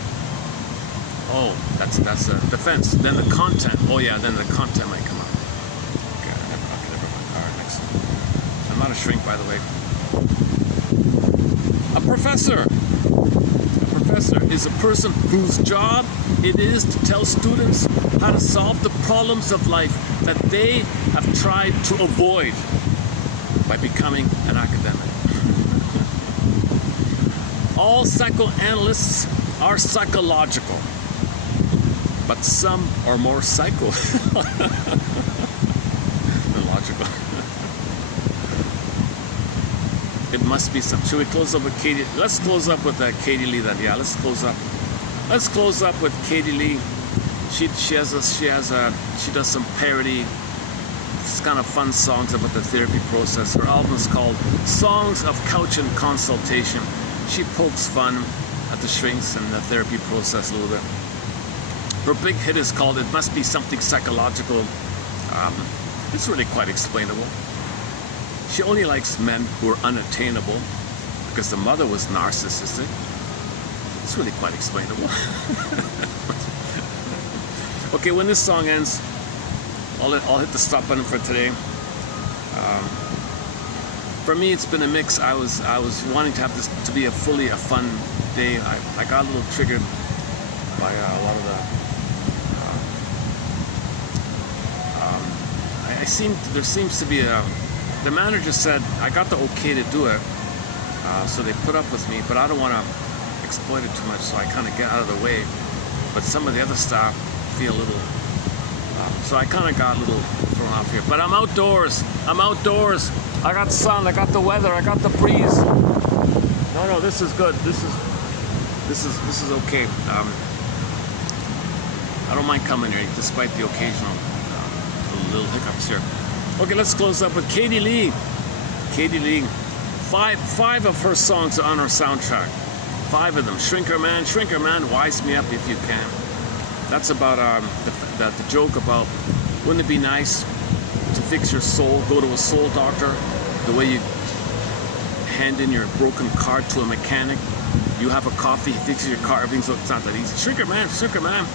Oh, that's a defense. Then the content. Oh yeah, then the content might come up. Okay, never mind. All right, next. I'm not a shrink, by the way. A professor is a person whose job it is to tell students how to solve the problems of life that they have tried to avoid by becoming an academic. All psychoanalysts are psychological, but some are more psycho than logical. It must be some. Should we close up with Katie? Let's close up with Katie Lee then. Yeah, let's close up. Let's close up with Katie Lee. She does some parody, kind of fun songs about the therapy process. Her album is called Songs of Couch and Consultation. She pokes fun at the shrinks and the therapy process a little bit. Her big hit is called It Must Be Something Psychological. It's really quite explainable. She only likes men who are unattainable because the mother was narcissistic. It's really quite explainable. Okay, when this song ends, I'll hit the stop button for today. For me, it's been a mix. I was wanting to have this to be a fun day. I got a little triggered by a lot of the. There seems to be the manager said I got the okay to do it, so they put up with me, but I don't want to exploit it too much, so I kind of get out of the way. But some of the other staff feel a little So I kind of got a little thrown off here. But I'm outdoors. I'm outdoors. I got sun. I got the weather. I got the breeze. No, this is good. This is okay. I don't mind coming here, despite the occasional little hiccups here. Okay, let's close up with Katie Lee. Katie Lee. Five of her songs are on her soundtrack. 5 of them. Shrinker Man, wise me up if you can. That's about the joke about, wouldn't it be nice to fix your soul, go to a soul doctor, the way you hand in your broken car to a mechanic. You have a coffee, he fixes your car, everything's, it's not that easy. Shrinker Man,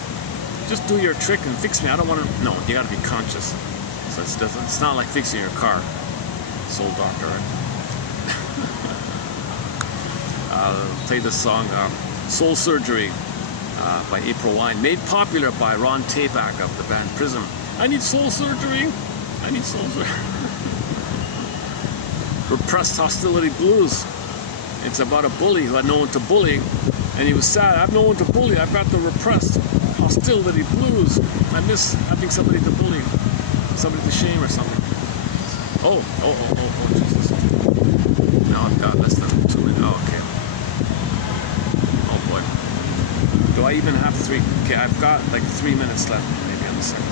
just do your trick and fix me. I don't want to, no, you got to be conscious. So it's not like fixing your car. Soul doctor, right? Play the song Soul Surgery by April Wine, made popular by Ron Tabak of the band Prism. I need soul surgery. I need soul surgery. Repressed Hostility Blues. It's about a bully who had no one to bully, and he was sad. I have no one to bully. I've got the repressed hostility blues. I miss having somebody to bully, somebody to shame or something. Oh, Jesus. Now I've got less than 2 minutes. Oh, okay. Oh boy. Do I even have 3? Okay, I've got like 3 minutes left, maybe on the second.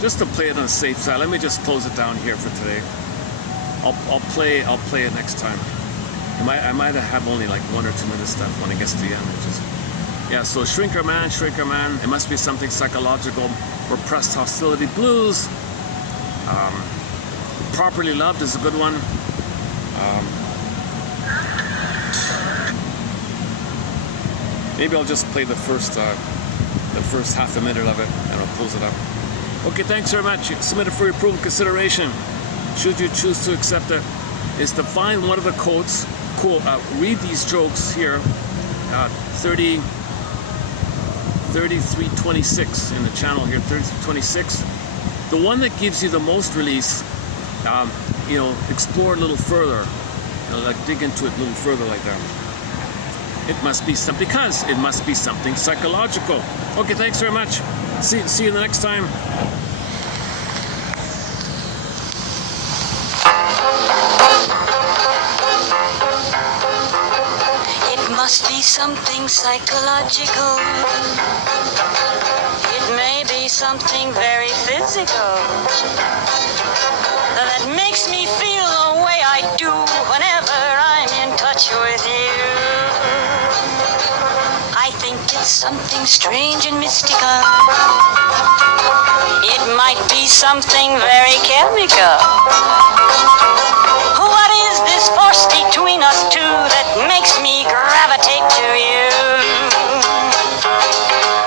Just to play it on a safe side, let me just close it down here for today. I'll play it next time. I might have only like 1 or 2 minutes left when it gets to the end. Yeah, so Shrinker Man, it must be something psychological. Repressed Hostility Blues. Properly Loved is a good one. Maybe I'll just play the first half a minute of it and I'll close it up. Okay, thanks very much. Submit it for your approval consideration. Should you choose to accept it, is to find one of the quotes. Cool. Read these jokes here. 3326 in the channel here. 3326. The one that gives you the most release. Explore a little further. Like dig into it a little further like that. It must be something, because it must be something psychological. Okay, thanks very much. See you the next time. Must be something psychological. It may be something very physical that makes me feel the way I do whenever I'm in touch with you. I think it's something strange and mystical. It might be something very chemical. What is this force between us two that makes me gravitate to you?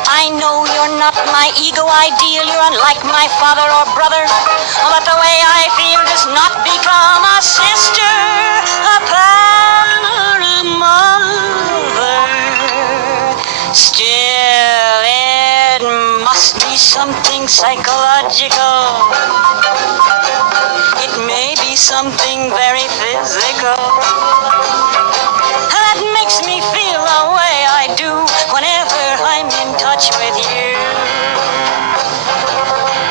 I know you're not my ego ideal, you're unlike my father or brother, but the way I feel does not become a sister, a pal, or a mother. Still, it must be something psychological. It may be something very physical that makes me feel the way I do whenever I'm in touch with you.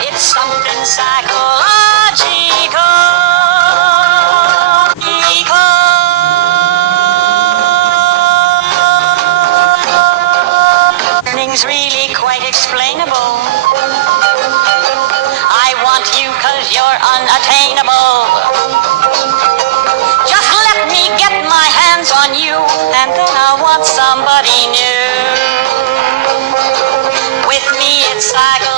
It's something psychological. Learning's really quite explainable. I want you 'cause you're unattainable. Just let me get my hands on you, and then I'll want somebody new. With me it's psychological.